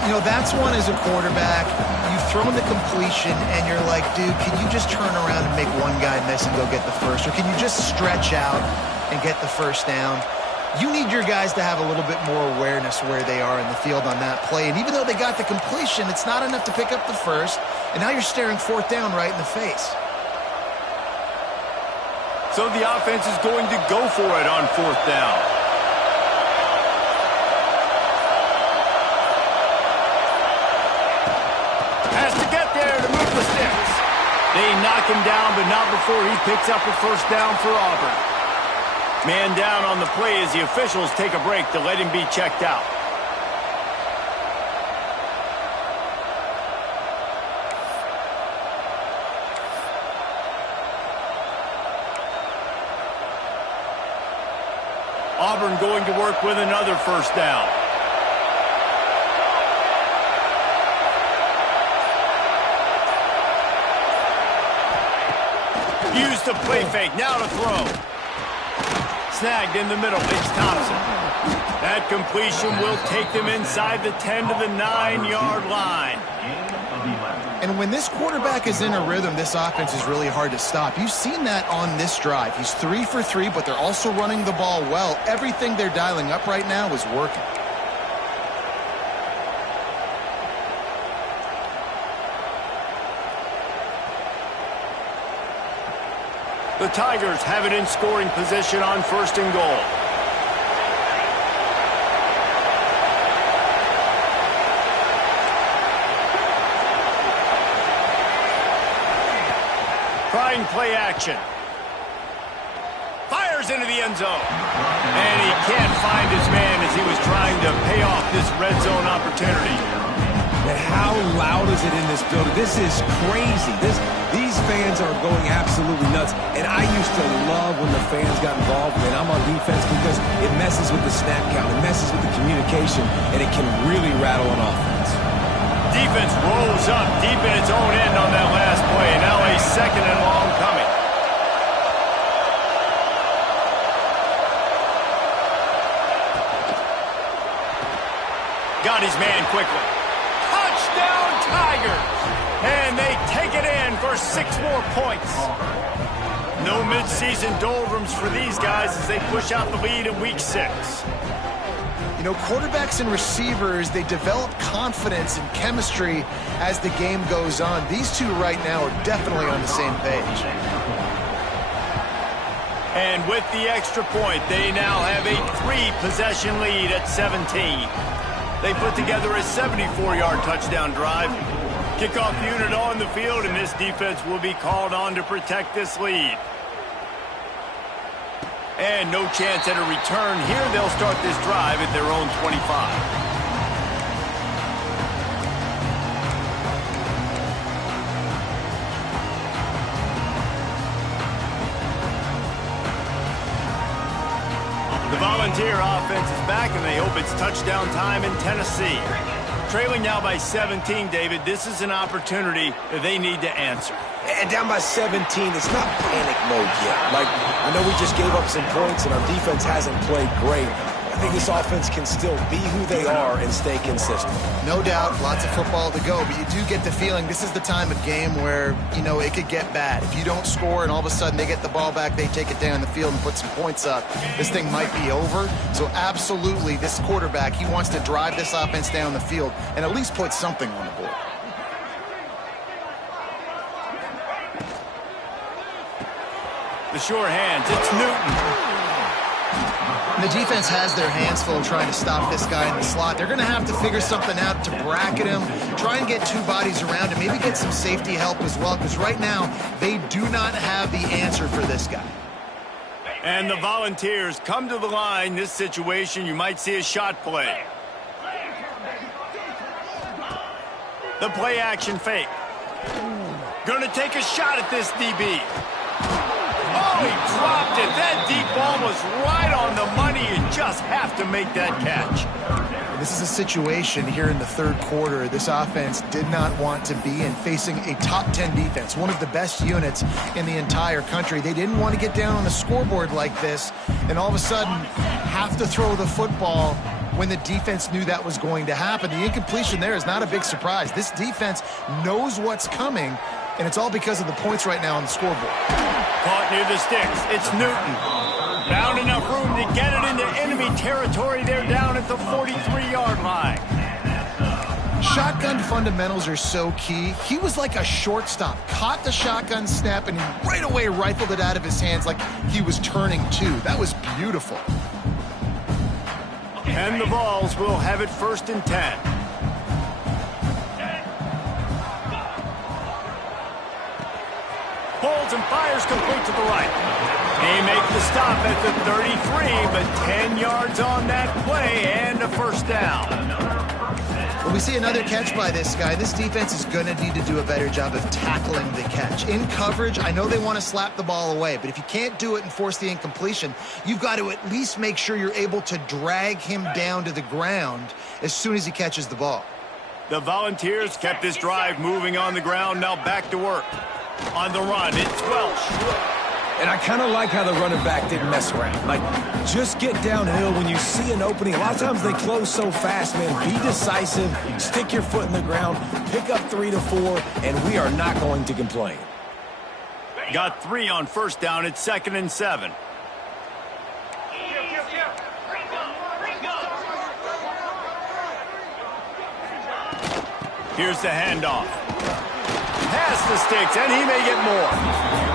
You know, that's one as a quarterback. You've thrown the completion, and you're like, dude, can you just turn around and make one guy miss and go get the first? Or can you just stretch out and get the 1st down? You need your guys to have a little bit more awareness where they are in the field on that play. And even though they got the completion, it's not enough to pick up the 1st. And now you're staring 4th down right in the face. So the offense is going to go for it on 4th down. Has to get there to move the sticks. They knock him down, but not before he picks up a 1st down for Auburn. Man down on the play as the officials take a break to let him be checked out. Auburn going to work with another 1st down. Use the play fake, now to throw. Snagged in the middle, it's Thompson. That completion will take them inside the 10 to the 9-yard line. And when this quarterback is in a rhythm, this offense is really hard to stop. You've seen that on this drive. He's 3 for 3, but they're also running the ball well. Everything they're dialing up right now is working. The Tigers have it in scoring position on 1st and goal. Trying play action. Fires into the end zone. And he can't find his man as he was trying to pay off this red zone opportunity. And how loud is it in this building? This is crazy. These fans are going absolutely nuts. And I used to love when the fans got involved and I'm on defense because it messes with the snap count, it messes with the communication, and it can really rattle an offense. Defense rolls up deep in its own end on that last play. Now a 2nd and long coming. Got his man quickly. Touchdown Tigers! And they take it in for 6 more points. No midseason doldrums for these guys as they push out the lead in week 6. You know, quarterbacks and receivers, they develop confidence and chemistry as the game goes on. These two right now are definitely on the same page. And with the extra point, they now have a 3-possession lead at 17. They put together a 74-yard touchdown drive. Kickoff unit on the field, and this defense will be called on to protect this lead. And no chance at a return here. They'll start this drive at their own 25. The Volunteer offense is back, and they hope it's touchdown time in Tennessee. Trailing now by 17, David. This is an opportunity that they need to answer. And down by 17, it's not panic mode yet. Like, I know we just gave up some points, and our defense hasn't played great. I think this offense can still be who they are and stay consistent. No doubt, lots of football to go, but you do get the feeling this is the time of game where, you know, it could get bad. If you don't score and all of a sudden they get the ball back, they take it down the field and put some points up, this thing might be over. So absolutely, this quarterback, he wants to drive this offense down the field and at least put something on the board. The sure hands, it's Newton. The defense has their hands full trying to stop this guy in the slot. They're going to have to figure something out to bracket him, try and get two bodies around him, maybe get some safety help as well, because right now they do not have the answer for this guy. And the Volunteers come to the line. This situation, you might see a shot play. The play action fake. Going to take a shot at this DB. Oh, he dropped it. That deep ball was right on the money. You just have to make that catch. This is a situation here in the third quarter this offense did not want to be in, facing a top 10 defense, one of the best units in the entire country. They didn't want to get down on the scoreboard like this and all of a sudden have to throw the football when the defense knew that was going to happen. The incompletion there is not a big surprise. This defense knows what's coming, and it's all because of the points right now on the scoreboard. Caught near the sticks. It's Newton. Found enough room to get it into enemy territory. They're down at the 43-yard line. Shotgun fundamentals are so key. He was like a shortstop. Caught the shotgun snap, and he right away rifled it out of his hands like he was turning two. That was beautiful. And the Vols will have it 1st and 10. Pulls and fires complete to the right. They make the stop at the 33, but 10 yards on that play and a first down. When we see another catch by this guy, this defense is going to need to do a better job of tackling the catch. In coverage, I know they want to slap the ball away, but if you can't do it and force the incompletion, you've got to at least make sure you're able to drag him down to the ground as soon as he catches the ball. The Volunteers kept this drive moving on the ground, now back to work. On the run, it's Welsh. And I kind of like how the running back didn't mess around. Like, just get downhill when you see an opening. A lot of times they close so fast, man. Be decisive, stick your foot in the ground, pick up 3 to 4, and we are not going to complain. Got 3 on first down. It's 2nd and 7. Here's the handoff. Past the sticks, and he may get more.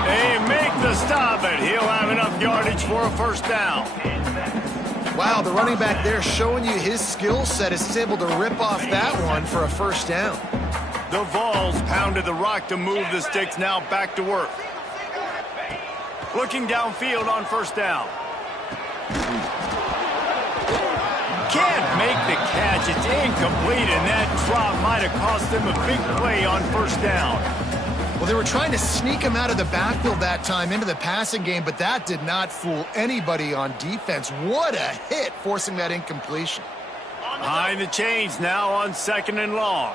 They make the stop, and he'll have enough yardage for a first down. Wow, the running back there showing you his skill set is able to rip off that one for a first down. The Vols pounded the rock to move the sticks, now back to work. Looking downfield on first down. Can't make the catch. It's incomplete, and that drop might have cost them a big play on first down. Well, they were trying to sneak him out of the backfield that time into the passing game, but that did not fool anybody on defense. What a hit, forcing that incompletion. Behind the chains now on 2nd and long.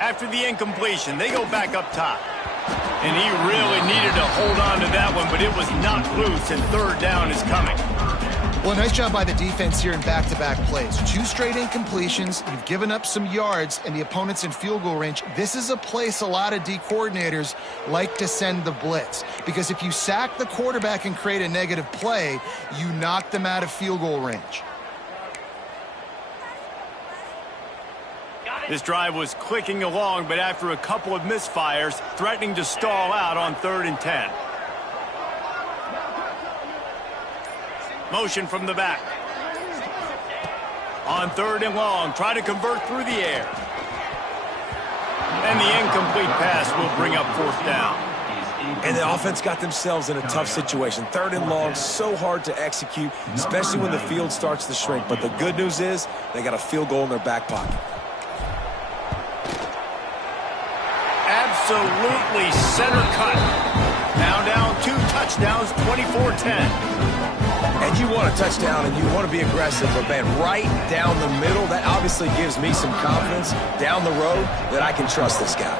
After the incompletion, they go back up top. And he really needed to hold on to that one, but it was knocked loose, and 3rd down is coming. Well, nice job by the defense here in back-to-back plays. 2 straight incompletions. You've given up some yards, and the opponent's in field goal range. This is a place a lot of D coordinators like to send the blitz, because if you sack the quarterback and create a negative play, you knock them out of field goal range. This drive was clicking along, but after a couple of misfires, threatening to stall out on 3rd and 10. Motion from the back. On 3rd and long, try to convert through the air. And the incomplete pass will bring up 4th down. And the offense got themselves in a tough situation. 3rd and long, so hard to execute, especially when the field starts to shrink. But the good news is they got a field goal in their back pocket. Absolutely center cut. Now down 2 touchdowns, 24-10. And you want a touchdown and you want to be aggressive, but man, right down the middle, that obviously gives me some confidence down the road that I can trust this guy.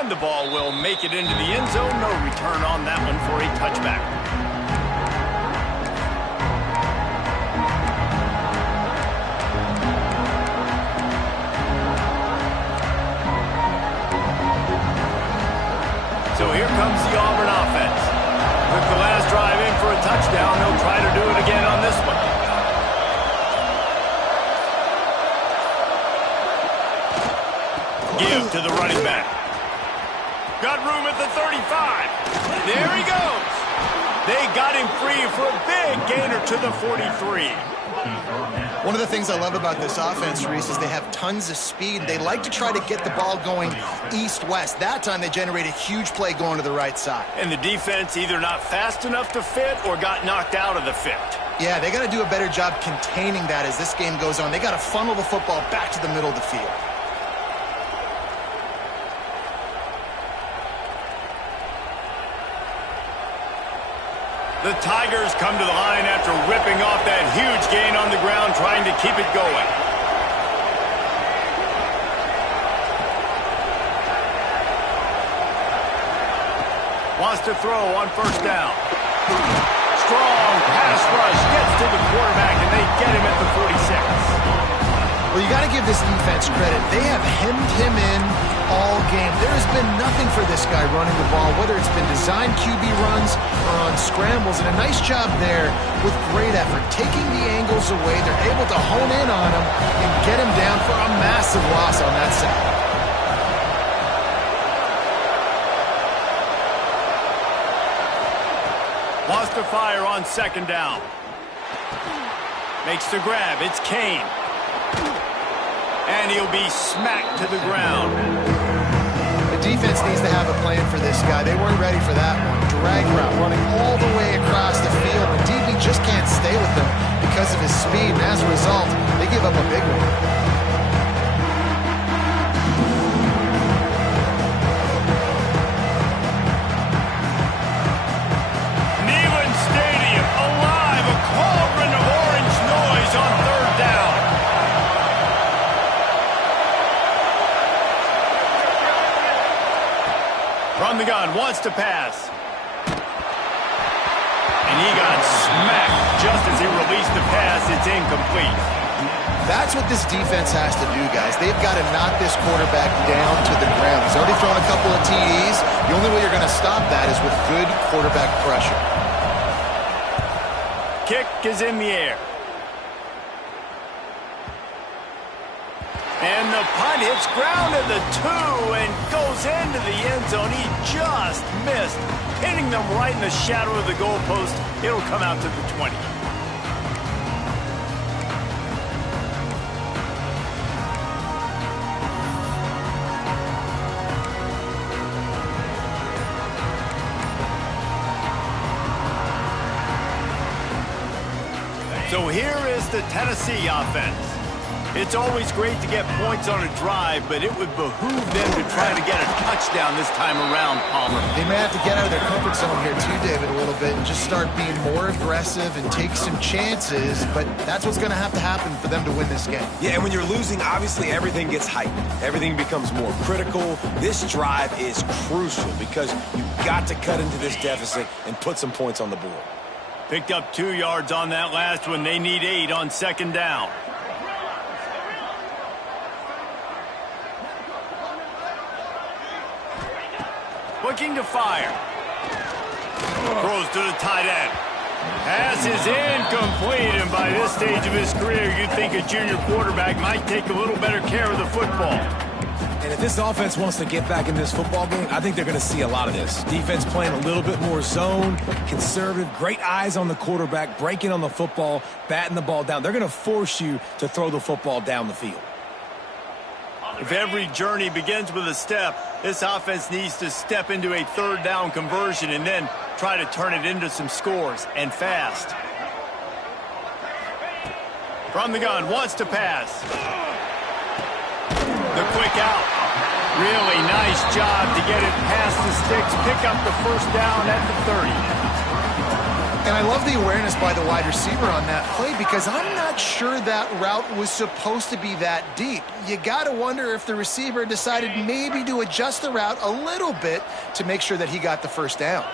And the ball will make it into the end zone. No return on that one for a touchback. So here comes the Auburn offense. Took the last drive in for a touchdown. They'll try to do it again on this one. Give to the running back. Got room at the 35. There he goes. They got him free for a big gainer to the 43. One of the things I love about this offense, Reese, is they have tons of speed. They like to try to get the ball going east-west. That time they generate a huge play going to the right side. And the defense either not fast enough to fit or got knocked out of the fit. Yeah, they got to do a better job containing that as this game goes on. They got to funnel the football back to the middle of the field. The Tigers come to the line after ripping off that huge gain on the ground, trying to keep it going. Wants to throw on 1st down. Strong pass rush, gets to the quarterback, and they get him at the 46. Well, you got to give this defense credit. They have hemmed him in all game. There has been nothing for this guy running the ball, whether it's been designed QB runs or on scrambles, and a nice job there with great effort. Taking the angles away, they're able to hone in on him and get him down for a massive loss on that side. Wants to fire on 2nd down. Makes the grab. It's Kane. And he'll be smacked to the ground. The defense needs to have a plan for this guy. They weren't ready for that one. Drag route running all the way across the field. The DB just can't stay with him because of his speed. And as a result, they give up a big one. Neyland Stadium alive. A cauldron of orange noise on 3rd down. From the gun, wants to pass. And he got smacked just as he released the pass. It's incomplete. That's what this defense has to do, guys. They've got to knock this quarterback down to the ground. He's already thrown a couple of TDs. The only way you're going to stop that is with good quarterback pressure. Kick is in the air. And the punt hits ground at the 2 and goes into the end zone. He just missed, hitting them right in the shadow of the goalpost. It'll come out to the 20. So here is the Tennessee offense. It's always great to get points on a drive, but it would behoove them to try to get a touchdown this time around, Palmer. They may have to get out of their comfort zone here too, David, a little bit and just start being more aggressive and take some chances, but that's what's going to have to happen for them to win this game. Yeah, and when you're losing, obviously everything gets heightened. Everything becomes more critical. This drive is crucial because you've got to cut into this deficit and put some points on the board. Picked up 2 yards on that last one. They need 8 on 2nd down. Looking to fire. Throws to the tight end. Pass is incomplete, and by this stage of his career, you'd think a junior quarterback might take a little better care of the football. And if this offense wants to get back in this football game, I think they're going to see a lot of this. Defense playing a little bit more zone, conservative, great eyes on the quarterback, breaking on the football, batting the ball down. They're going to force you to throw the football down the field. If every journey begins with a step, this offense needs to step into a third down conversion and then try to turn it into some scores, and fast. From the gun, wants to pass. The quick out. Really nice job to get it past the sticks, pick up the first down at the 30. And I love the awareness by the wide receiver on that play because I'm not sure that route was supposed to be that deep. You got to wonder if the receiver decided maybe to adjust the route a little bit to make sure that he got the first down.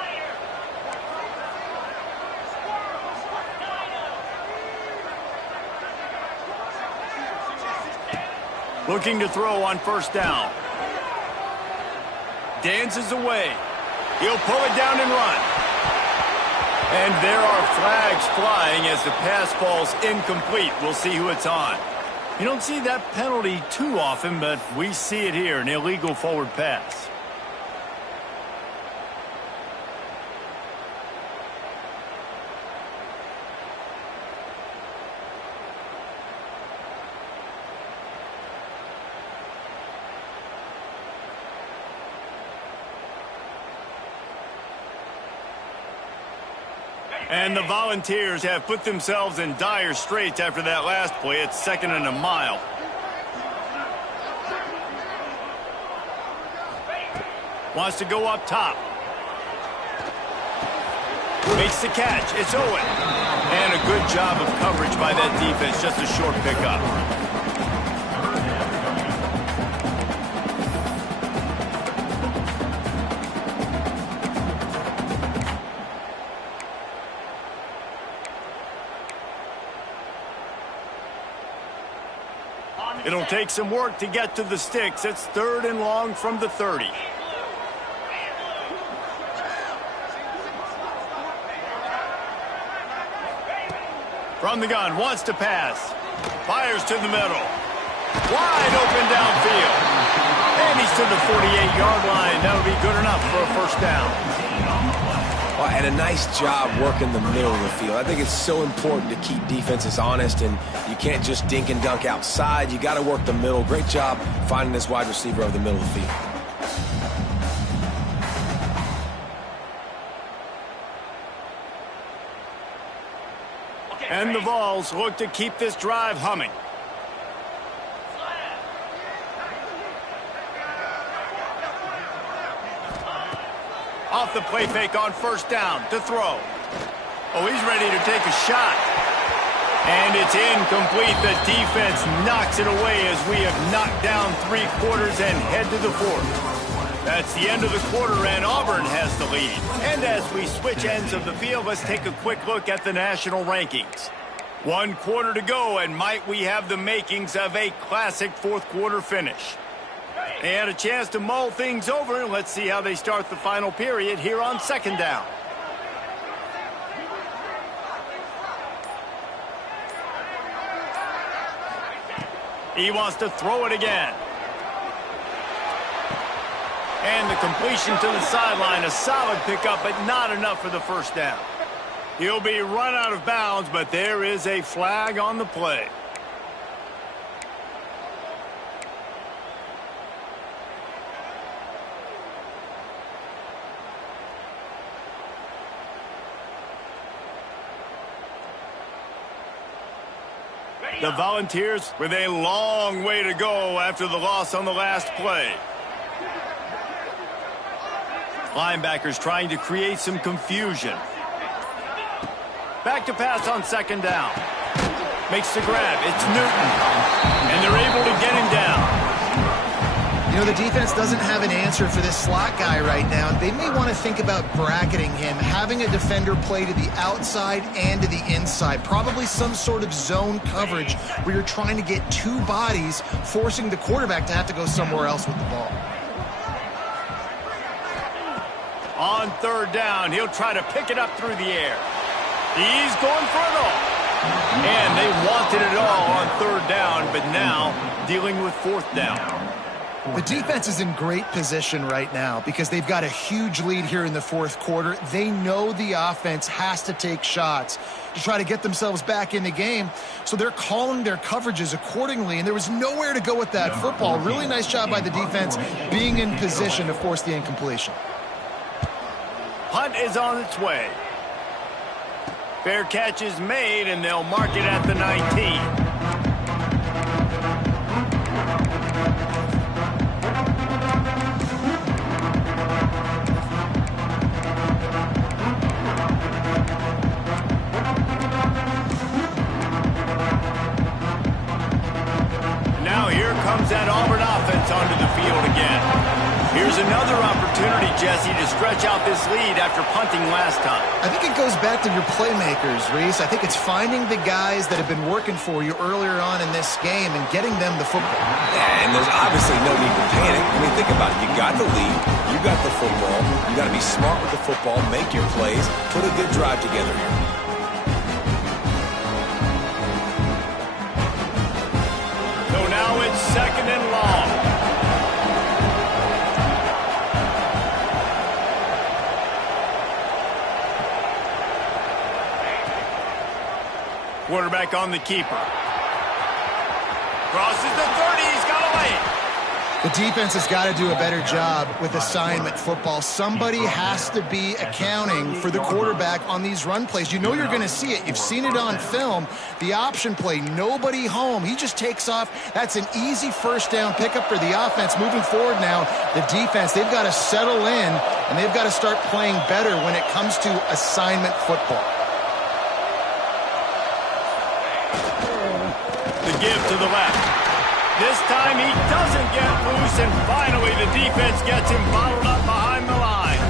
Looking to throw on first down. Dances away. He'll pull it down and run. And there are flags flying as the pass falls incomplete. We'll see who it's on. You don't see that penalty too often, but we see it here, an illegal forward pass. And the Volunteers have put themselves in dire straits after that last play. It's 2nd and a mile. Wants to go up top. Makes the catch. It's Owen. And a good job of coverage by that defense. Just a short pickup. It'll take some work to get to the sticks. It's 3rd and long from the 30. From the gun, wants to pass. Fires to the middle. Wide open downfield. And he's to the 48-yard line. That'll be good enough for a first down. And a nice job working the middle of the field. I think it's so important to keep defenses honest, and you can't just dink and dunk outside. You got to work the middle. Great job finding this wide receiver over the middle of the field. And the Vols look to keep this drive humming. Off the play fake on first down to throw. Oh, he's ready to take a shot. And it's incomplete. The defense knocks it away as we have knocked down 3 quarters and head to the 4th. That's the end of the quarter, and Auburn has the lead. And as we switch ends of the field, let's take a quick look at the national rankings. 1 quarter to go, and might we have the makings of a classic 4th quarter finish. They had a chance to mull things over. Let's see how they start the final period here on 2nd down. He wants to throw it again. And the completion to the sideline, a solid pickup, but not enough for the first down. He'll be run out of bounds, but there is a flag on the play. The Volunteers with a long way to go after the loss on the last play. Linebackers trying to create some confusion. Back to pass on 2nd down. Makes the grab. It's Newton. And they're able to get him down. You know, the defense doesn't have an answer for this slot guy right now. They may want to think about bracketing him, having a defender play to the outside and to the inside. Probably some sort of zone coverage where you're trying to get 2 bodies, forcing the quarterback to have to go somewhere else with the ball. On 3rd down, he'll try to pick it up through the air. He's going for it all. And they wanted it all on third down, but now dealing with fourth down. The defense is in great position right now because they've got a huge lead here in the fourth quarter. They know the offense has to take shots to try to get themselves back in the game, so they're calling their coverages accordingly, and there was nowhere to go with that football. Really nice job by the defense being in position to force the incompletion. Punt is on its way. Fair catch is made, and they'll mark it at the 19. Now here comes that Auburn offense onto the field again. Here's another opportunity, Jesse, to stretch out this lead after punting last time. I think it goes back to your playmakers, Reese. I think it's finding the guys that have been working for you earlier on in this game and getting them the football. Yeah, and there's obviously no need to panic. I mean, think about it. You got the lead. You got the football. You got to be smart with the football, make your plays, put a good drive together here. So now it's second and long. Quarterback on the keeper. Crosses the 30. He's got away. The defense has got to do a better job with assignment football. Somebody has to be accounting for the quarterback on these run plays. You know you're going to see it. You've seen it on film. The option play, nobody home. He just takes off. That's an easy first down pickup for the offense. Moving forward now, the defense, they've got to settle in, and they've got to start playing better when it comes to assignment football. The give to the left. This time he doesn't get loose, and finally the defense gets him bottled up behind the line.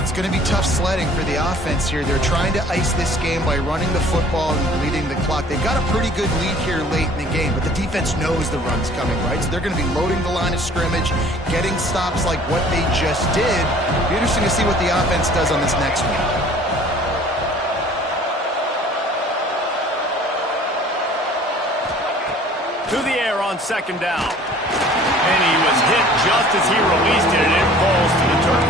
It's going to be tough sledding for the offense here. They're trying to ice this game by running the football and leading the clock. They've got a pretty good lead here late in the game, but the defense knows the run's coming, right? So they're going to be loading the line of scrimmage, getting stops like what they just did. Be interesting to see what the offense does on this next one. To the air on second down. And he was hit just as he released it, and it falls to the turf.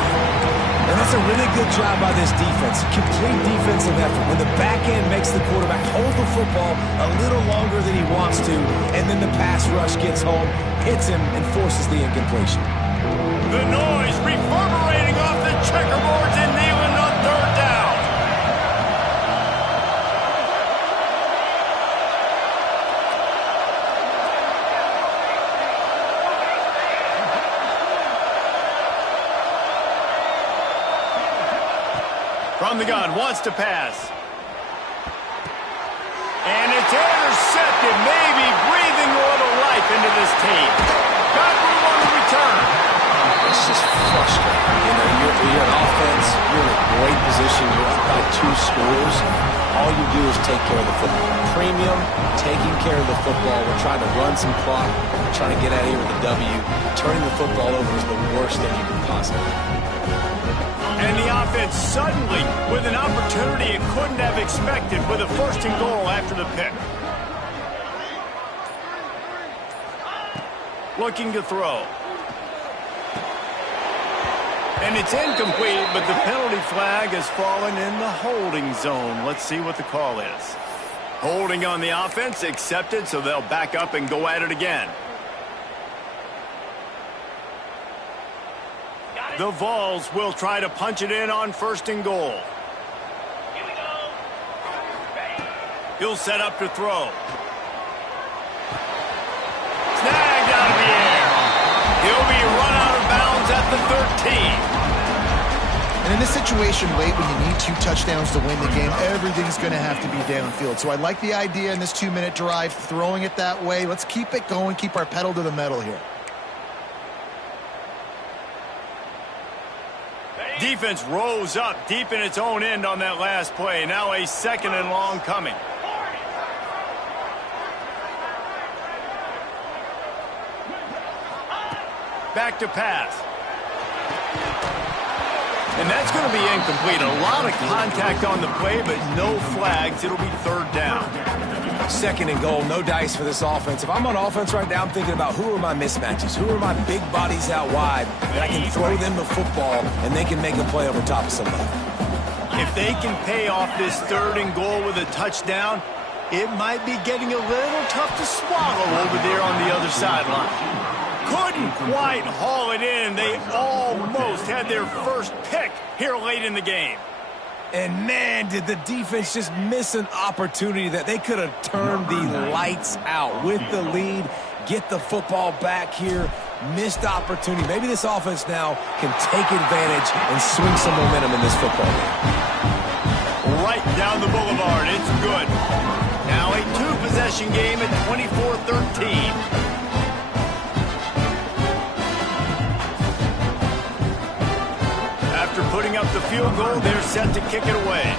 And that's a really good job by this defense. Complete defensive effort. When the back end makes the quarterback hold the football a little longer than he wants to, and then the pass rush gets home, hits him, and forces the incompletion. The noise reverberating off the checkerboards in Neyland on third down. From the gun, wants to pass. And it's intercepted, maybe breathing a little life into this team. Got room on the return. It's just frustrating. You know, you're an offense, you're in a great position, you're up by 2 scores. All you do is take care of the football. Premium, taking care of the football. We're trying to run some clock. We're trying to get out of here with a W. Turning the football over is the worst thing you can possibly do. And the offense suddenly with an opportunity it couldn't have expected with a first and goal after the pick. Looking to throw. And it's incomplete, but the penalty flag has fallen in the holding zone. Let's see what the call is. Holding on the offense, accepted, so they'll back up and go at it again. The Vols will try to punch it in on first and goal. Here we go. He'll set up to throw. Snagged out of the air. He'll be run out of bounds at the 13. And in this situation late when you need 2 touchdowns to win the game, everything's going to have to be downfield. So I like the idea in this 2-minute drive, throwing it that way. Let's keep it going, keep our pedal to the metal here. Defense rose up deep in its own end on that last play. Now a second and long coming. Back to pass. And that's going to be incomplete. A lot of contact on the play, but no flags. It'll be third down. Second and goal, no dice for this offense. If I'm on offense right now, I'm thinking about who are my mismatches, who are my big bodies out wide, and I can throw them the football, and they can make a play over top of somebody. If they can pay off this third and goal with a touchdown, it might be getting a little tough to swallow over there on the other sideline. Couldn't quite haul it in. They almost had their first pick here late in the game. And, man, did the defense just miss an opportunity that they could have turned the lights out with the lead, get the football back here. Missed opportunity. Maybe this offense now can take advantage and swing some momentum in this football game. Right down the boulevard. It's good. Now a two-possession game at 24-13. After putting up the field goal, they're set to kick it away.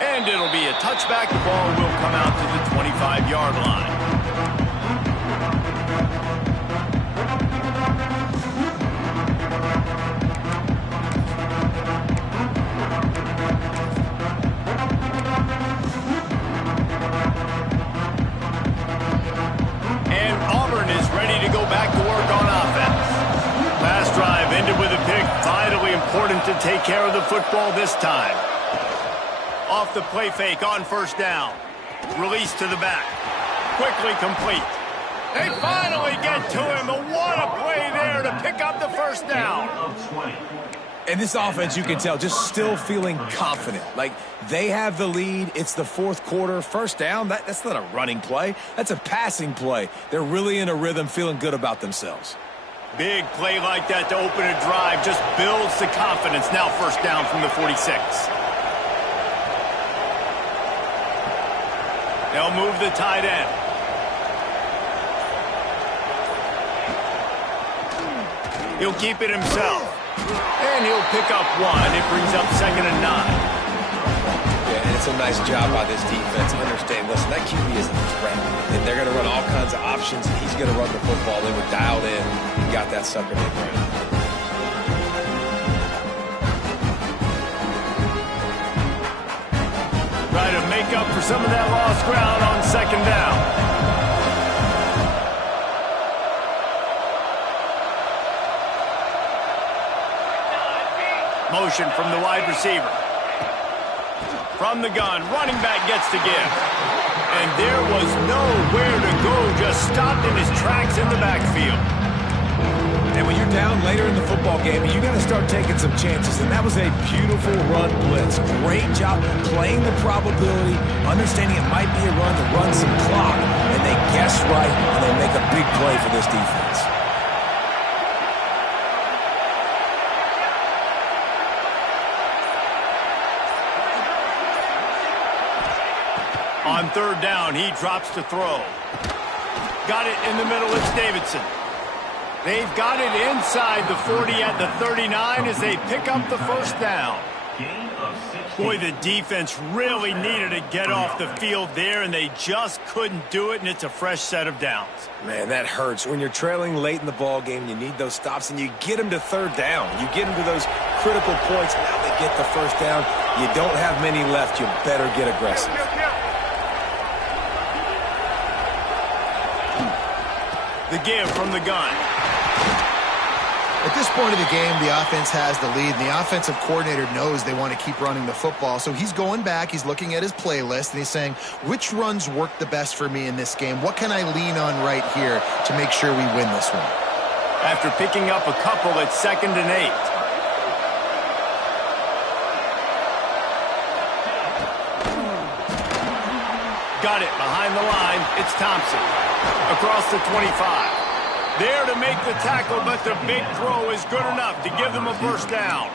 And it'll be a touchback. The ball will come out to the 25-yard line. And Auburn is ready to go back to work on offense. Last drive ended with a pick. Vitally important to take care of the football this time. Off the play fake on first down. Release to the back. Quickly complete. They finally get to him. But what a play there to pick up the first down. And this offense, you can tell, just still feeling confident. Like, they have the lead. It's the fourth quarter. First down, that's not a running play. That's a passing play. They're really in a rhythm, feeling good about themselves. Big play like that to open a drive just builds the confidence. Now first down from the 46. They'll move the tight end. He'll keep it himself. And he'll pick up one. It brings up 2nd and 9. Yeah, and it's a nice job by this defense. Understand, listen, that QB is a threat. And they're going to run all kinds of options, and he's going to run the football. They were dialed in and got that sucker to the ground. Try to make up for some of that lost ground on 2nd down. Motion from the wide receiver. From the gun, running back gets to give. And there was nowhere to go, just stopped in his tracks in the backfield. And when you're down later in the football game, you got to start taking some chances. And that was a beautiful run blitz. Great job playing the probability, understanding it might be a run to run some clock. And they guess right, and they make a big play for this defense. On 3rd down, he drops to throw. Got it in the middle, it's Davidson. They've got it inside the 40 at the 39 as they pick up the first down. Boy, the defense really needed to get off the field there, and they just couldn't do it, and it's a fresh set of downs. Man, that hurts. When you're trailing late in the ball game, you need those stops, and you get them to 3rd down. You get them to those critical points, now they get the first down. You don't have many left. You better get aggressive. The give from the gun. At this point of the game, the offense has the lead, and the offensive coordinator knows they want to keep running the football. So he's going back, he's looking at his playlist, and he's saying, which runs work the best for me in this game? What can I lean on right here to make sure we win this one? After picking up a couple at 2nd and 8. Got it behind the line. It's Thompson. Across the 25. There to make the tackle, but the big throw is good enough to give them a first down.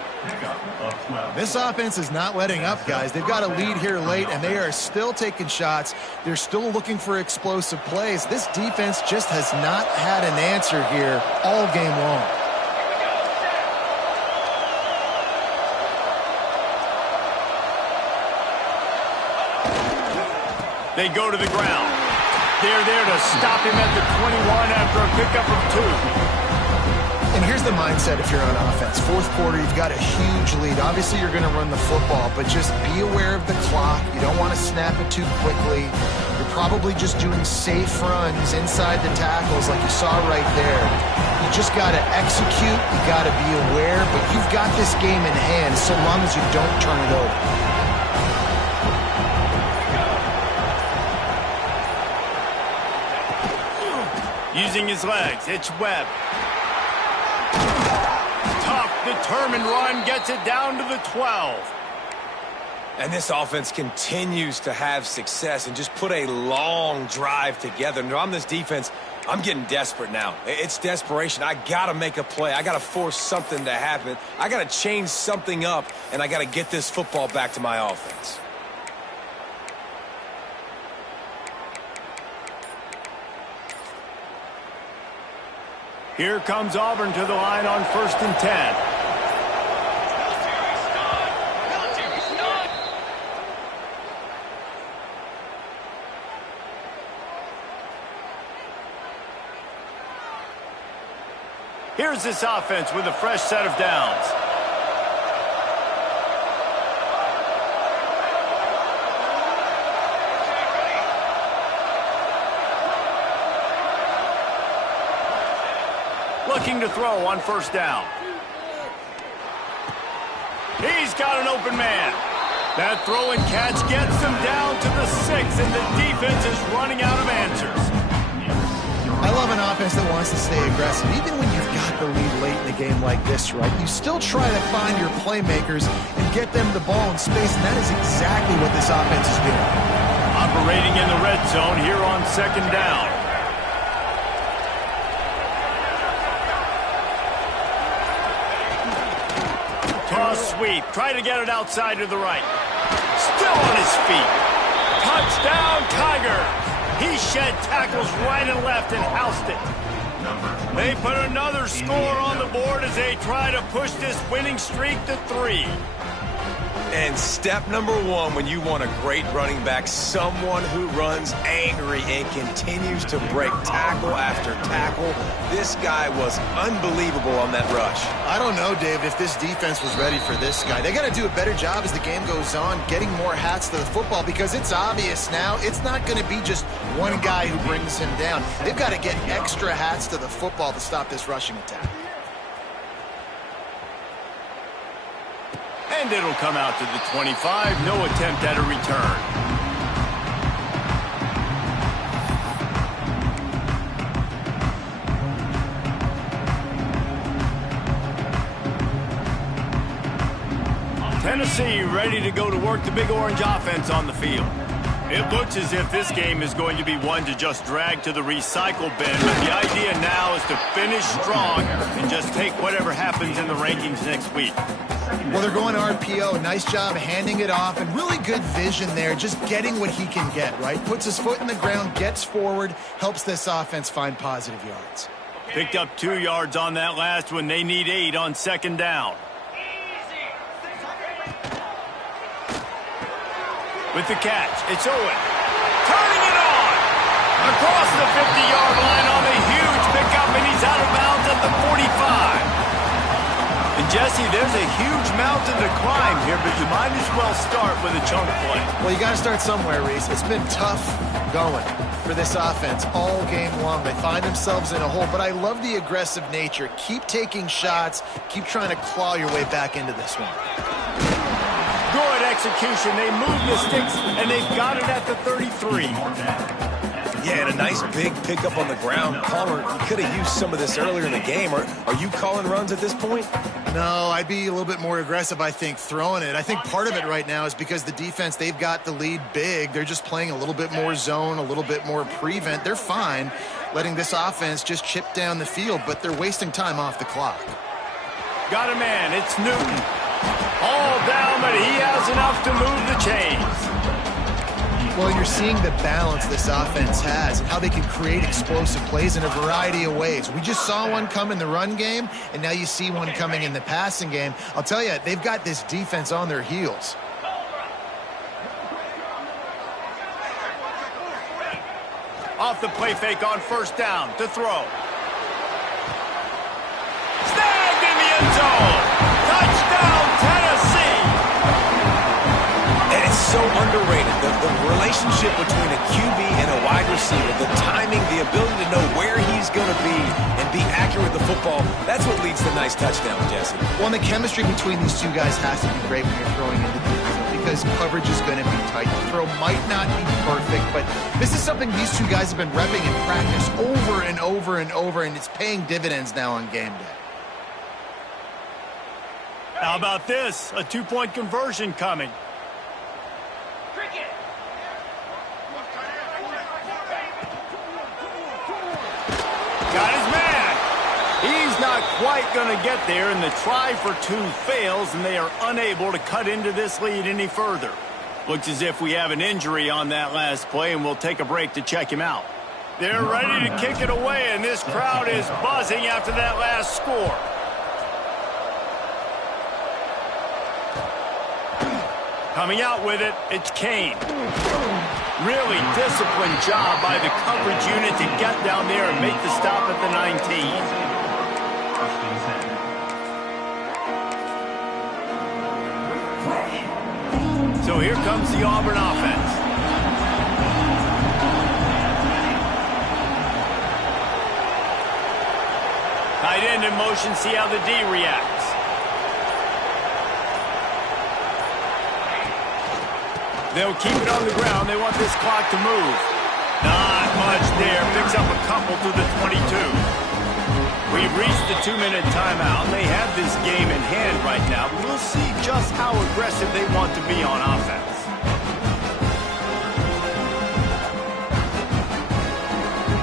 This offense is not letting up, guys. They've got a lead here late, and they are still taking shots. They're still looking for explosive plays. This defense just has not had an answer here all game long. They go to the ground. They're there to stop him at the 21 after a pickup of 2. And here's the mindset if you're on offense. Fourth quarter, you've got a huge lead. Obviously, you're going to run the football, but just be aware of the clock. You don't want to snap it too quickly. You're probably just doing safe runs inside the tackles like you saw right there. You just got to execute. You got to be aware, but you've got this game in hand so long as you don't turn it over. Using his legs, it's Webb. Tough, determined run gets it down to the 12. And this offense continues to have success and just put a long drive together. And on this defense, I'm getting desperate now. It's desperation. I got to make a play. I got to force something to happen. I got to change something up, and I got to get this football back to my offense. Here comes Auburn to the line on 1st and 10. Here's this offense with a fresh set of downs. Looking to throw on 1st down. He's got an open man. That throw and catch gets them down to the 6, and the defense is running out of answers. I love an offense that wants to stay aggressive. Even when you've got the lead late in the game like this, right, you still try to find your playmakers and get them the ball in space, and that is exactly what this offense is doing. Operating in the red zone here on 2nd down. Toss sweep. Try to get it outside to the right. Still on his feet. Touchdown, Tiger. He shed tackles right and left and housed it. They put another score on the board as they try to push this winning streak to 3. And step number 1 when you want a great running back, someone who runs angry and continues to break tackle after tackle. This guy was unbelievable on that rush. I don't know, David, if this defense was ready for this guy. They got to do a better job as the game goes on, getting more hats to the football, because it's obvious now it's not going to be just one guy who brings him down. They've got to get extra hats to the football to stop this rushing attack. And it'll come out to the 25. No attempt at a return. Tennessee ready to go to work the Big Orange offense on the field. It looks as if this game is going to be one to just drag to the recycle bin, but the idea now is to finish strong and just take whatever happens in the rankings next week. Well, they're going RPO. Nice job handing it off, and really good vision there, just getting what he can get, right? Puts his foot in the ground, gets forward, helps this offense find positive yards. Picked up 2 yards on that last one. They need 8 on 2nd down. With the catch, it's Owen. Turning it on! Across the 50-yard line on a huge pickup, and he's out of bounds at the 45. And Jesse, there's a huge mountain to climb here, but you might as well start with a chunk play. Well, you got to start somewhere, Reese. It's been tough going for this offense all game long. They find themselves in a hole, but I love the aggressive nature. Keep taking shots. Keep trying to claw your way back into this one. Good execution. They move the sticks, and they've got it at the 33. Yeah, and a nice big pickup on the ground. Palmer, you could have used some of this earlier in the game. Are you calling runs at this point? No, I'd be a little bit more aggressive, I think, throwing it. I think part of it right now is because the defense, they've got the lead big. They're just playing a little bit more zone, a little bit more prevent. They're fine letting this offense just chip down the field, but they're wasting time off the clock. Got a man. It's Newton. All down, but he has enough to move the chains. Well, you're seeing the balance this offense has and how they can create explosive plays in a variety of ways. We just saw one come in the run game, and now you see one coming in the passing game. I'll tell you, they've got this defense on their heels. Off the play fake on first down to throw. Snagged in the end zone. Touchdown, Tennessee. And it's so underrated. The relationship between a QB and a wide receiver, the timing, the ability to know where he's going to be and be accurate with the football, that's what leads to nice touchdowns, Jesse. Well, and the chemistry between these two guys has to be great when you're throwing into the field because coverage is going to be tight. The throw might not be perfect, but this is something these two guys have been repping in practice over and over and over, and it's paying dividends now on game day. How about this? A two-point conversion coming. Cricket. Got his man. He's not quite going to get there, and the try for two fails, and they are unable to cut into this lead any further. Looks as if we have an injury on that last play, and we'll take a break to check him out. They're ready to kick it away, and this crowd is buzzing after that last score. Coming out with it, it's Kane. Really disciplined job by the coverage unit to get down there and make the stop at the 19. So here comes the Auburn offense. Tight end in motion, see how the D reacts. They'll keep it on the ground. They want this clock to move. Not much there. Picks up a couple to the 22. We've reached the 2-minute timeout. They have this game in hand right now. We'll see just how aggressive they want to be on offense.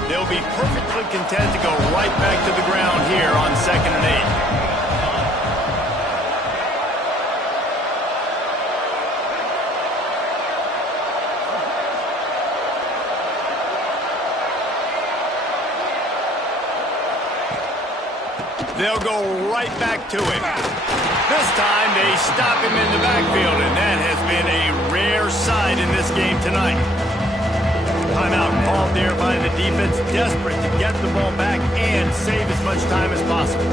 They'll be perfectly content to go right back to the ground here on 2nd and 8. They'll go right back to him. This time they stop him in the backfield, and that has been a rare sight in this game tonight. Timeout called there by the defense, desperate to get the ball back and save as much time as possible.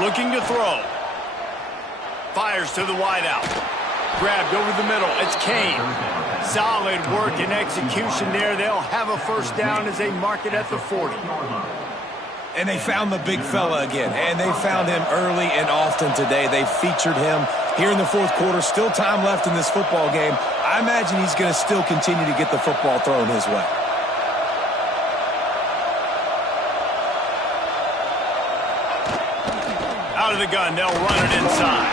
Looking to throw. Fires to the wideout. Grabbed over the middle. It's Kane. Solid work and execution there. They'll have a first down as they mark it at the 40. And they found the big fella again. And they found him early and often today. They featured him here in the fourth quarter. Still time left in this football game. I imagine he's going to still continue to get the football thrown his way. Out of the gun, they'll run it inside.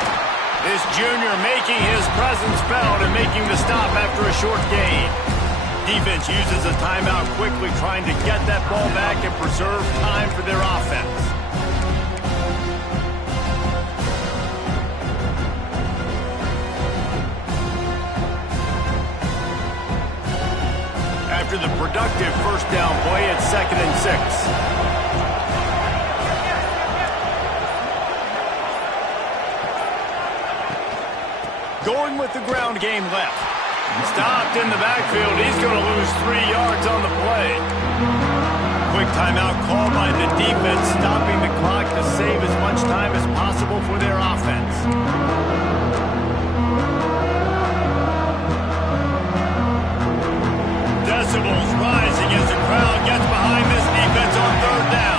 This junior making his presence felt and making the stop after a short gain. Defense uses a timeout quickly, trying to get that ball back and preserve time for their offense. After the productive first down play, it's 2nd and 6. Going with the ground game left. Stopped in the backfield. He's going to lose 3 yards on the play. Quick timeout call by the defense, stopping the clock to save as much time as possible for their offense. Decibels rising as the crowd gets behind this defense on 3rd down.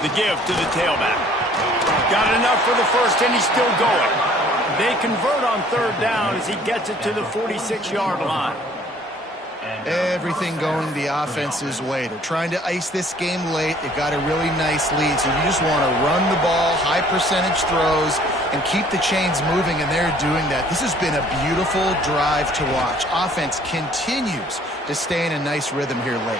The give to the tailback. Got enough for the first, and he's still going. They convert on 3rd down as he gets it to the 46-yard line. Everything going the offense's way. They're trying to ice this game late. They've got a really nice lead, so you just want to run the ball, high percentage throws, and keep the chains moving, and they're doing that. This has been a beautiful drive to watch. Offense continues to stay in a nice rhythm here late.